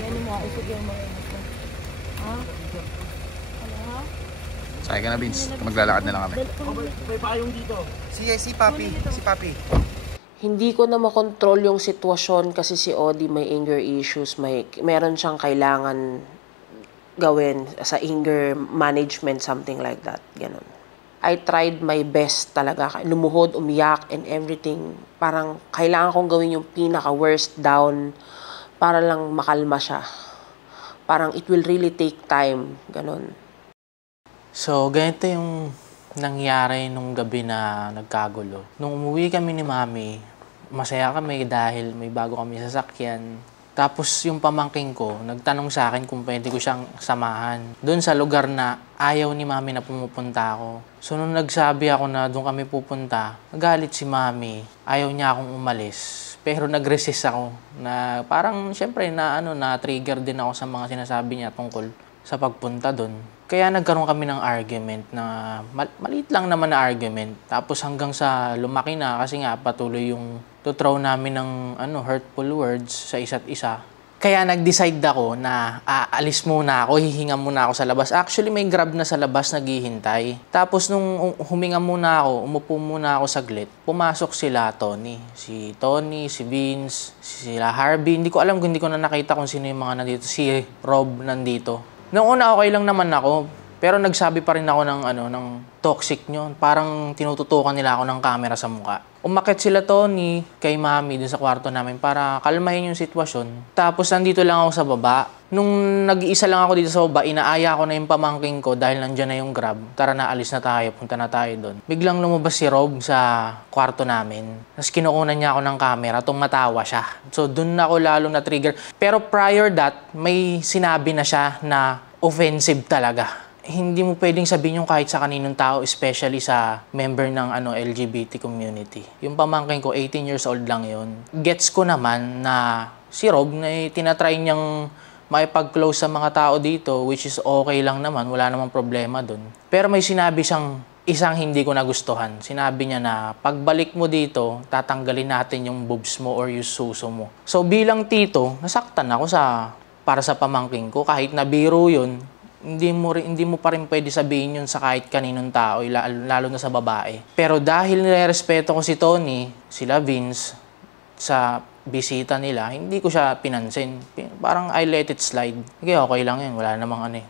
Ano mo, usog yung mga ha? Sakay ka na, Vince. Maglalakad na lang kami. May payong dito. Si Papi. Hindi ko na makontrol yung sitwasyon kasi si Odi may anger issues, meron siyang kailangan gawin sa anger management, something like that. Ganun. I tried my best talaga. Lumuhod, umiyak, and everything. Parang kailangan kong gawin yung pinaka-worst down para lang makalma siya. Parang it will really take time. Ganun. So, ganito yung nangyari nung gabi na nagkagulo. Nung umuwi kami ni Mami, masaya kami dahil may bago kami sasakyan. Tapos yung pamangking ko, nagtanong sa akin kung pwede ko siyang samahan. Doon sa lugar na ayaw ni Mami na pumupunta ako. So nung nagsabi ako na doon kami pupunta, nagalit si Mami. Ayaw niya akong umalis. Pero nag-resist ako na parang syempre na-trigger din ako sa mga sinasabi niya tungkol sa pagpunta doon. Kaya nagkaroon kami ng argument na maliit lang naman na argument. Tapos hanggang sa lumaki na kasi nga patuloy yung to-throw namin ng hurtful words sa isa't isa. Kaya nag-decide ako na aalis muna ako, hihinga muna ako sa labas. Actually, may Grab na sa labas naghihintay. Tapos nung huminga muna ako, umupo muna ako saglit, pumasok sila Tony. Si Tony, si Vince, sila Harvey. Hindi ko alam kung hindi ko na nakita kung sino yung mga nandito. Si Rob nandito. Noong una okay lang naman ako, pero nagsabi pa rin ako ng toxic nyo. Parang tinututukan nila ako ng camera sa mukha. Umakit sila Tony kay Mami dun sa kwarto namin para kalmahin yung sitwasyon. Tapos nandito lang ako sa baba. Nung nag-iisa lang ako dito sa baba, inaaya ko na yung pamangking ko dahil nandyan na yung Grab. Tara na, alis na tayo, punta na tayo doon. Biglang lumabas si Rob sa kwarto namin. Tapos kinukunan niya ako ng camera, tumatawa siya. So doon ako lalong na-trigger. Pero prior that, may sinabi na siya na offensive talaga. Hindi mo pwedeng sabihin yung kahit sa kaninong tao, especially sa member ng LGBT community. Yung pamangkin ko, 18 years old lang yun. Gets ko naman na si Rob na tinatry niyang makipag-close sa mga tao dito, which is okay lang naman, wala namang problema dun. Pero may sinabi siyang isang hindi ko nagustuhan. Sinabi niya na pagbalik mo dito, tatanggalin natin yung boobs mo or yung suso mo. So bilang tito, nasaktan ako para sa pamangking ko. Kahit na biro yun, hindi mo pa rin pwede sabihin yun sa kahit kaninong tao, lalo na sa babae. Pero dahil nirespeto ko si Tony, sila Vince, sa bisita nila, hindi ko siya pinansin. Parang I let it slide. Okay lang yun, wala namang ano eh.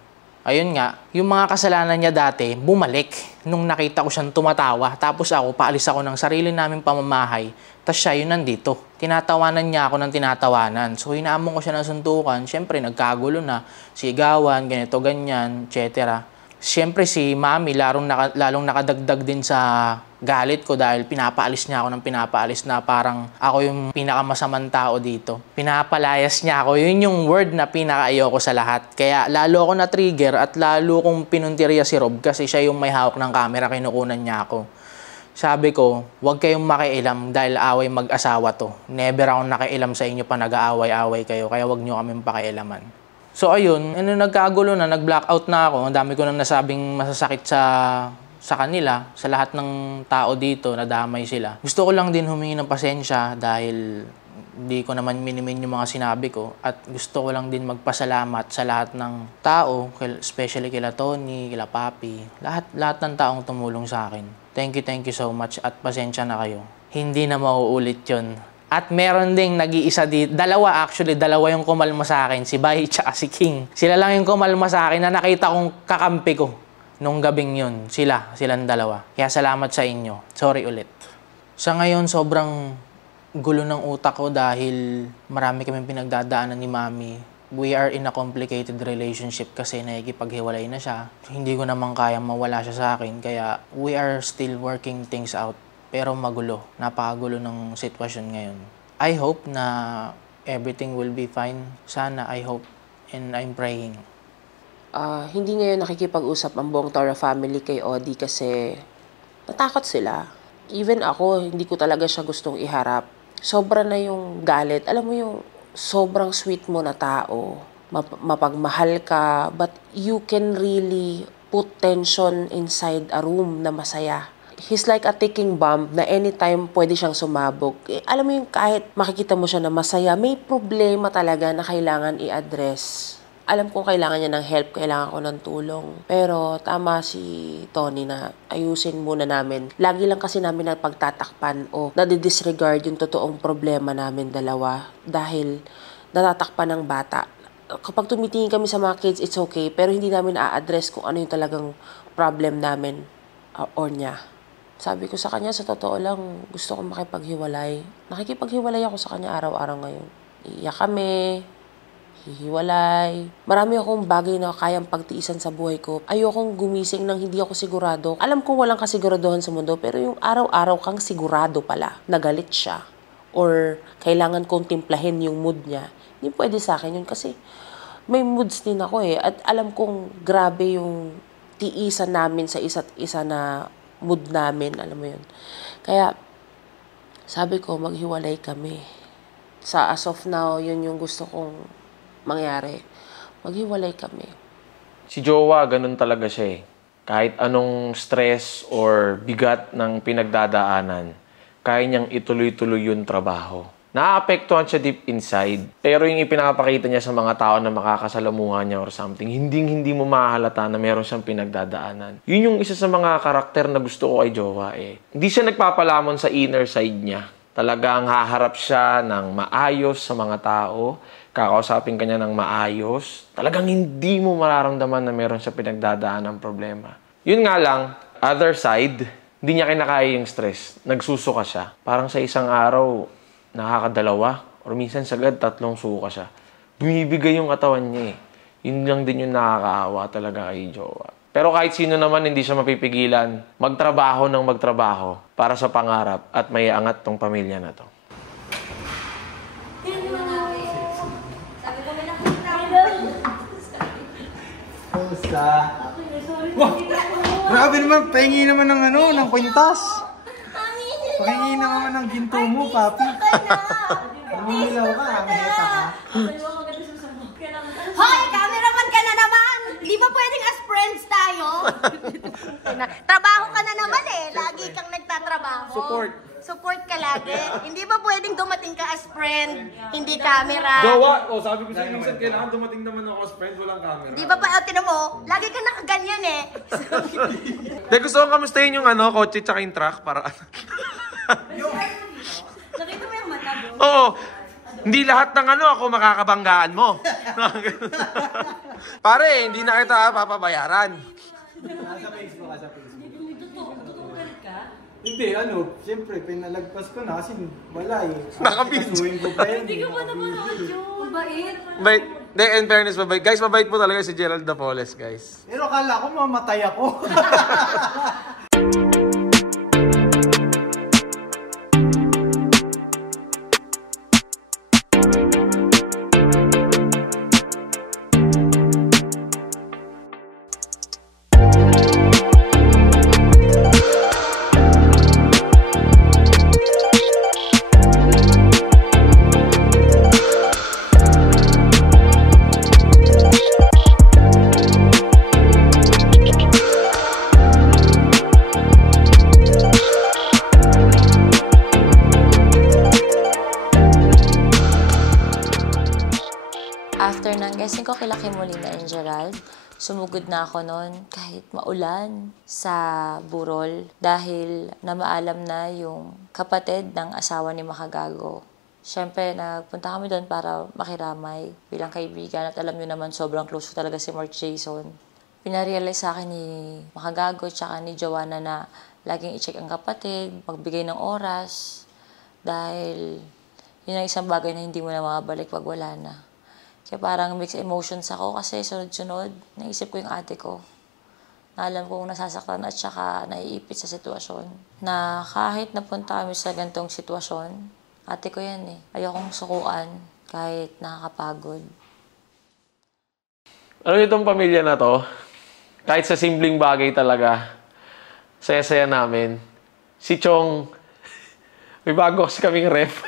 Ayun nga, yung mga kasalanan niya dati, bumalik nung nakita ko siyang tumatawa. Tapos ako, paalis ako ng sarili naming pamamahay. Tapos siya yun nandito. Tinatawanan niya ako ng tinatawanan. So hinaamon ko siya ng suntukan. Siyempre, nagkagulo na. Sigawan, ganito, ganyan, etc. Siyempre, si Mami lalong nakadagdag din sa galit ko dahil pinapaalis niya ako ng pinapaalis na parang ako yung pinakamasamang tao dito. Pinapalayas niya ako. Yun yung word na pinaka-ayoko sa lahat. Kaya lalo ako na-trigger at lalo kong pinuntirya si Rob kasi siya yung may hawak ng camera, kinukunan niya ako. Sabi ko, huwag kayong makialam dahil away mag-asawa to. Never akong nakialam sa inyo pa nag-aaway-away kayo, kaya huwag nyo kaming pakialaman. So ayun, nagkagulo na, nag-blackout na ako. Ang dami ko nang nasabing masasakit sa kanila, sa lahat ng tao dito, nadamay sila. Gusto ko lang din humingi ng pasensya dahil hindi ko naman minimin yung mga sinabi ko. At gusto ko lang din magpasalamat sa lahat ng tao, especially kila Tony, kila Papi, lahat ng taong tumulong sa akin. Thank you so much at pasensya na kayo. Hindi na mauulit yun. At meron ding nag-iisa dito, dalawa yung kumalma sa akin, si Bay at si King. Sila lang yung kumalma sa akin na nakita kong kakampi ko nung gabing yun. Silang dalawa. Kaya salamat sa inyo. Sorry ulit. Sa ngayon, sobrang gulo ng utak ko dahil marami kaming pinagdadaanan ni Mami. We are in a complicated relationship kasi nakikipaghiwalay na siya. Hindi ko naman kayang mawala siya sa akin. Kaya we are still working things out. Pero magulo. Napakagulo ng sitwasyon ngayon. I hope na everything will be fine. Sana, I hope. And I'm praying. Hindi ngayon nakikipag-usap ang buong Toro family kay Odi kasi natakot sila. Even ako, hindi ko talaga siya gustong iharap. Sobra na yung galit. Alam mo yung sobrang sweet mo na tao. Mapagmahal ka, but you can really put tension inside a room na masaya. He's like a ticking bomb na anytime pwede siyang sumabog. Alam mo yung kahit makikita mo siya na masaya, may problema talaga na kailangan i-address. Alam kong kailangan niya ng help, kailangan ko ng tulong. Pero tama si Tony na ayusin muna namin. Lagi lang kasi namin pagtatakpan o nadidisregard yung totoong problema namin dalawa dahil natatakpan ng bata. Kapag tumitingin kami sa mga kids, it's okay. Pero hindi namin a-address kung ano yung talagang problem namin or niya. Sabi ko sa kanya, sa totoo lang, gusto ko makipaghiwalay. Nakikipaghiwalay ako sa kanya araw-araw ngayon. Iiyak kami, hihiwalay. Marami akong bagay na kayang pagtiisan sa buhay ko. Ayokong gumising nang hindi ako sigurado. Alam kong walang kasiguraduhan sa mundo, pero yung araw-araw kang sigurado pala, nagalit siya. Or kailangan kong timplahin yung mood niya. Hindi pwede sa akin yun kasi may moods din ako eh. At alam kong grabe yung tiisan namin sa isa't isa na mood namin, alam mo yun. Kaya, sabi ko, maghiwalay kami. Sa as of now, yun yung gusto kong mangyari. Maghiwalay kami. Si Jowa, ganun talaga siya eh. Kahit anong stress or bigat ng pinagdadaanan, kaya niyang ituloy-tuloy yung trabaho. Naaapektuhan siya deep inside. Pero yung ipinapakita niya sa mga tao na makakasalamuhan niya or something, hindi mo mahalata na meron siyang pinagdadaanan. Yun yung isa sa mga karakter na gusto ko kay Jowa eh. Hindi siya nagpapalamon sa inner side niya. Talagang haharap siya ng maayos sa mga tao, kakausapin kanya ng maayos. Talagang hindi mo mararamdaman na meron siya pinagdadaanan ng problema. Yun nga lang, other side, hindi niya kinakaya yung stress. Nagsusuka siya. Parang sa isang araw, nakakadalawa or minsan sagad 3 suka siya. Bumibigay yung katawan niya eh. Yun lang din yung nakakaawa talaga kay Jowa. Pero kahit sino naman hindi siya mapipigilan, magtrabaho ng magtrabaho para sa pangarap at may angat tong pamilya na to. Kumusta? Wow! Grabe naman, pahingi naman ng kwintas. Pahingi naman ng ginto mo, papi. Umilaw ka, amiheta ka. Trabaho ka na naman eh. Lagi kang nagtatrabaho. Support ka lagi. Hindi ba pwedeng dumating ka as friend, hindi camera? Jowa! O, sabi ko sa inyo, minsan kailangan dumating naman ako as friend, walang camera. Di ba pa, tinan mo, lagi ka nakaganyan eh. Dahil gusto kong kamustahin yung kotse tsaka yung truck para Nakita mo yung mata mo? Oo. Hindi lahat ng ako makakabanggaan mo. Pare, hindi na kita papabayaran. Nasa Facebook. Hindi, siyempre, pinalagpas ko na kasi wala eh. Nakabidyo. ko pa yun. Hindi ka ba napanood yun? Mabait. Mabait. Hindi, in fairness, mabait. Guys, mabait po talaga si Gerald Dapoles, guys. Pero akala ko mamatay ako. After ng guessing ko kila Kim Molina and Gerald, sumugod na ako noon kahit maulan sa burol dahil namaalam na yung kapatid ng asawa ni Makagago. Siyempre, nagpunta kami doon para makiramay bilang kaibigan at alam nyo naman sobrang close ko talaga si Mark Jason. Pinarealize sa akin ni Makagago at ni Joanna na laging i-check ang kapatid, magbigay ng oras dahil yun ang isang bagay na hindi mo na makabalik pag wala na. Kaya parang mixed emotions ako kasi sunod-sunod, naisip ko yung ate ko. Na alam kong nasasaktan at saka naiipit sa sitwasyon. Na kahit napunta kami sa ganitong sitwasyon, ate ko yan eh. Ayokong sukuan kahit nakakapagod. Ano itong pamilya na to? Kahit sa simpleng bagay talaga, saya-saya namin. Si Chong, may bago kasi kaming ref.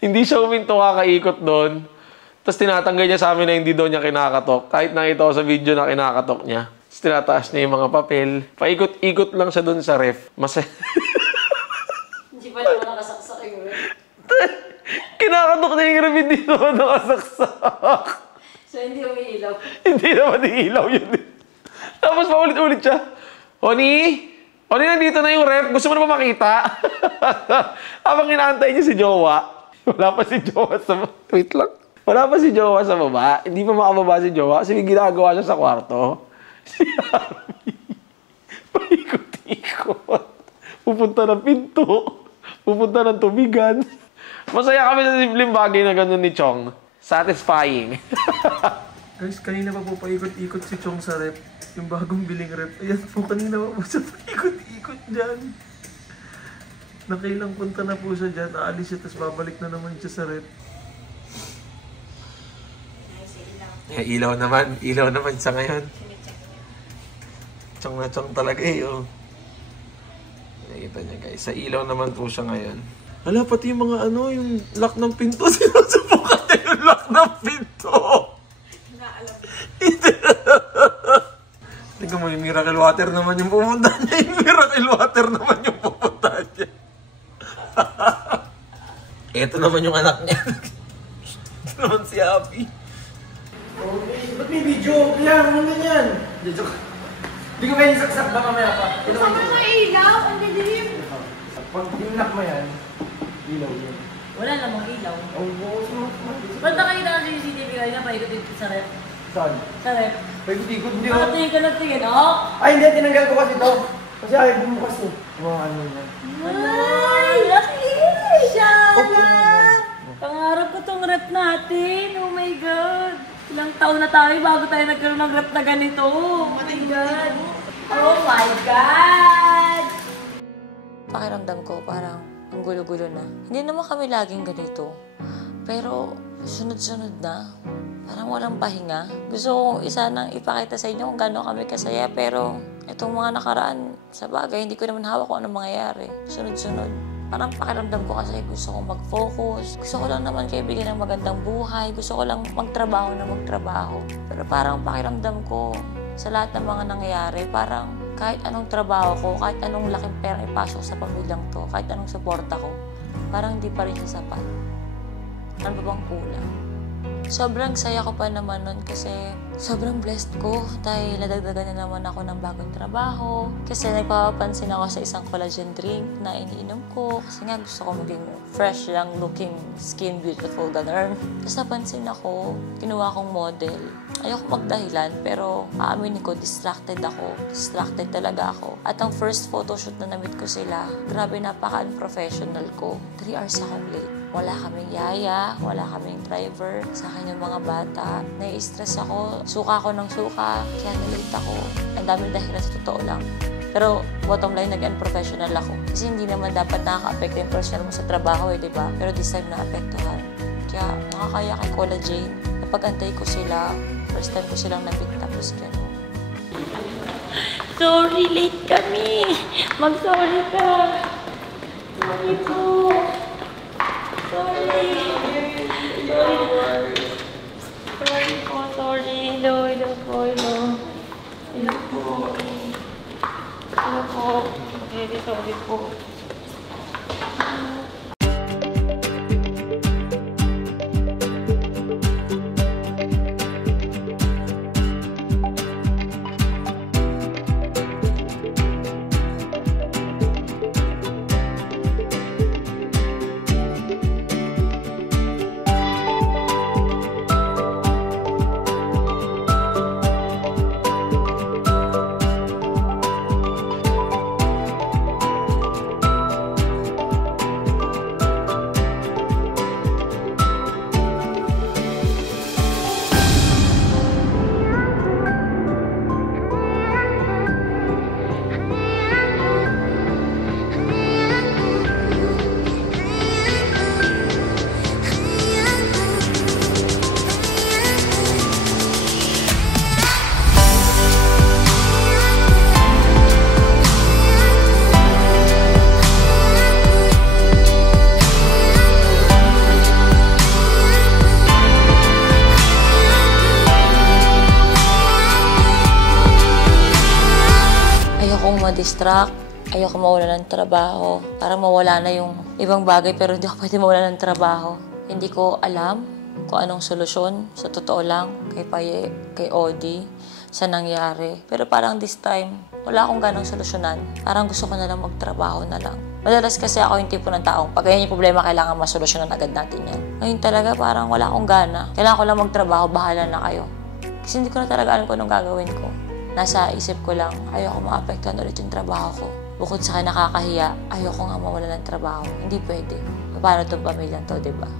Hindi siya huminto kakaikot doon. Tapos tinatanggal niya sa amin na hindi daw niya kinakatok. Kahit nakita ko sa video na kinakatok niya. Tapos tinataas niya yung mga papel. Paikot-ikot lang siya doon sa ref. Hindi pa naman nakasaksak yung ref. Kinakatok niya yung ref, hindi naman nakasaksak. So hindi umiilaw? Hindi naman iilaw yun. Tapos paulit-ulit siya. Oni, nandito na yung ref. Gusto mo na ba makita? Habang inaantay niya si Jowa. Wala pa si Jowa sa... Wait lang. Wala pa si Jowa sa baba. Hindi pa makababa si Jowa kasi may ginagawa siya sa kwarto. Si Army. Paikot-ikot. Pupunta ng pinto. Pupunta ng tubigan. Masaya kami sa simpleng bagay na gano'n ni Chong. Satisfying. Guys, kanina pa po paikot-ikot si Chong sa rep. Yung bagong biling rep. Ayan po, kanina pa po siya paikot-ikot dyan. Nakailang punta na po siya dyan. Aalis siya, tapos babalik na naman siya sa rep. Ilaw naman sa ngayon. Chong na chong talaga eh, oh. Nakikita niya guys, sa ilaw naman po siya ngayon. Hala, pati yung mga yung lock ng pinto. Sinusubukan na yung lock ng pinto. Tingnan mo, yung miracle water naman yung pumunta niya. Yung miracle water naman yung pumunta niya. Ito naman yung anak niya. Ito naman si Abby. Ba't may video? Kaya, ano ganyan? Hindi ko kayo saksak ba mamaya pa? Saan mo na ilaw? Ang dilim. Pag pinlock mo yan, ilaw yun. Wala namang ilaw. Ang bukas mo. Ba't nakita ka sa CCTV kanina pa ikot-ikot sa rep? Saan? Sa rep. Paikot-ikot, hindi ko. Nakatingin ka ng tingin, oh! Ay, hindi. Tinanggal ko kasi ito. Kasi ayaw bumukas eh. Mga ano yan. Ay! Nakikinig siya! Pangarap ko tong rep natin. Oh my God! Ilang taon na tayo bago tayo nagkaroon ng rep na ganito. Oh my God! Oh my God! Pakiramdam ko parang ang gulo-gulo na. Hindi naman kami laging ganito. Pero sunod-sunod na. Parang walang pahinga. Gusto ko isa nang ipakita sa inyo kung gano'n kami kasaya. Pero itong mga nakaraan, sa bagay, hindi ko naman hawak kung anong mangyayari. Sunod-sunod. Parang pakiramdam ko kasi gusto kong mag-focus. Gusto ko lang naman kayo bigyan ng magandang buhay. Gusto ko lang magtrabaho na magtrabaho. Pero parang pakiramdam ko, sa lahat ng mga nangyayari, parang kahit anong trabaho ko, kahit anong laking perang ipasok sa pamilyang to, kahit anong suporta ko, parang hindi pa rin siya sapat. Ano ba bang kulang? Sobrang saya ko pa naman nun kasi sobrang blessed ko dahil nadagdagan na naman ako ng bagong trabaho. Kasi nagpapapansin ako sa isang collagen drink na iniinom ko kasi nga gusto ko maging fresh lang looking skin, beautiful, ganun. Tapos napansin ako, kinuha kong model. Ayoko magdahilan pero aaminin ko, distracted ako. Distracted talaga ako. At ang first photoshoot na na-meet ko sila, grabe napaka-unprofessional ko. 3 hours akong late. Wala kaming yaya, wala kaming driver. Sa akin yung mga bata. Nai-stress ako. Suka ako ng suka. Kaya nalate ako. Ang daming dahilan sa totoo lang. Pero bottom line, nag-unprofessional ako. Kasi hindi naman dapat nakaka-apekto yung personal mo sa trabaho di ba? Pero this time na-apektuhan. Kaya nakakaya kay Collagen. Napag-antay ko sila. First time ko silang nabit tapos gano'n. Sorry, late kami. Mag-sorry ka. Sorry po. Sorry. Sorry. Sorry po, sorry. Hello po. Hello po. Sorry po. Ma-distract, ayoko mawala ng trabaho. Para mawala na yung ibang bagay pero hindi ako pwede mawala ng trabaho. Hindi ko alam kung anong solusyon, sa totoo lang, kay Paye, kay Odi, sa nangyari. Pero parang this time, wala akong ganang solusyonan. Parang gusto ko na lang magtrabaho na lang. Madalas kasi ako yung tipo ng taong, pag ganyan yung problema, kailangan masolusyonan agad natin yan. Ngayon talaga parang wala akong gana. Kailangan ko lang magtrabaho, bahala na kayo. Kasi hindi ko na talaga alam kung anong gagawin ko. Nasa isip ko lang, ayoko maapektuhan ulit yung trabaho ko. Bukod sa nakakahiya, ayoko nga mawala ng trabaho. Hindi pwede. Paano itong pamilyang to, diba?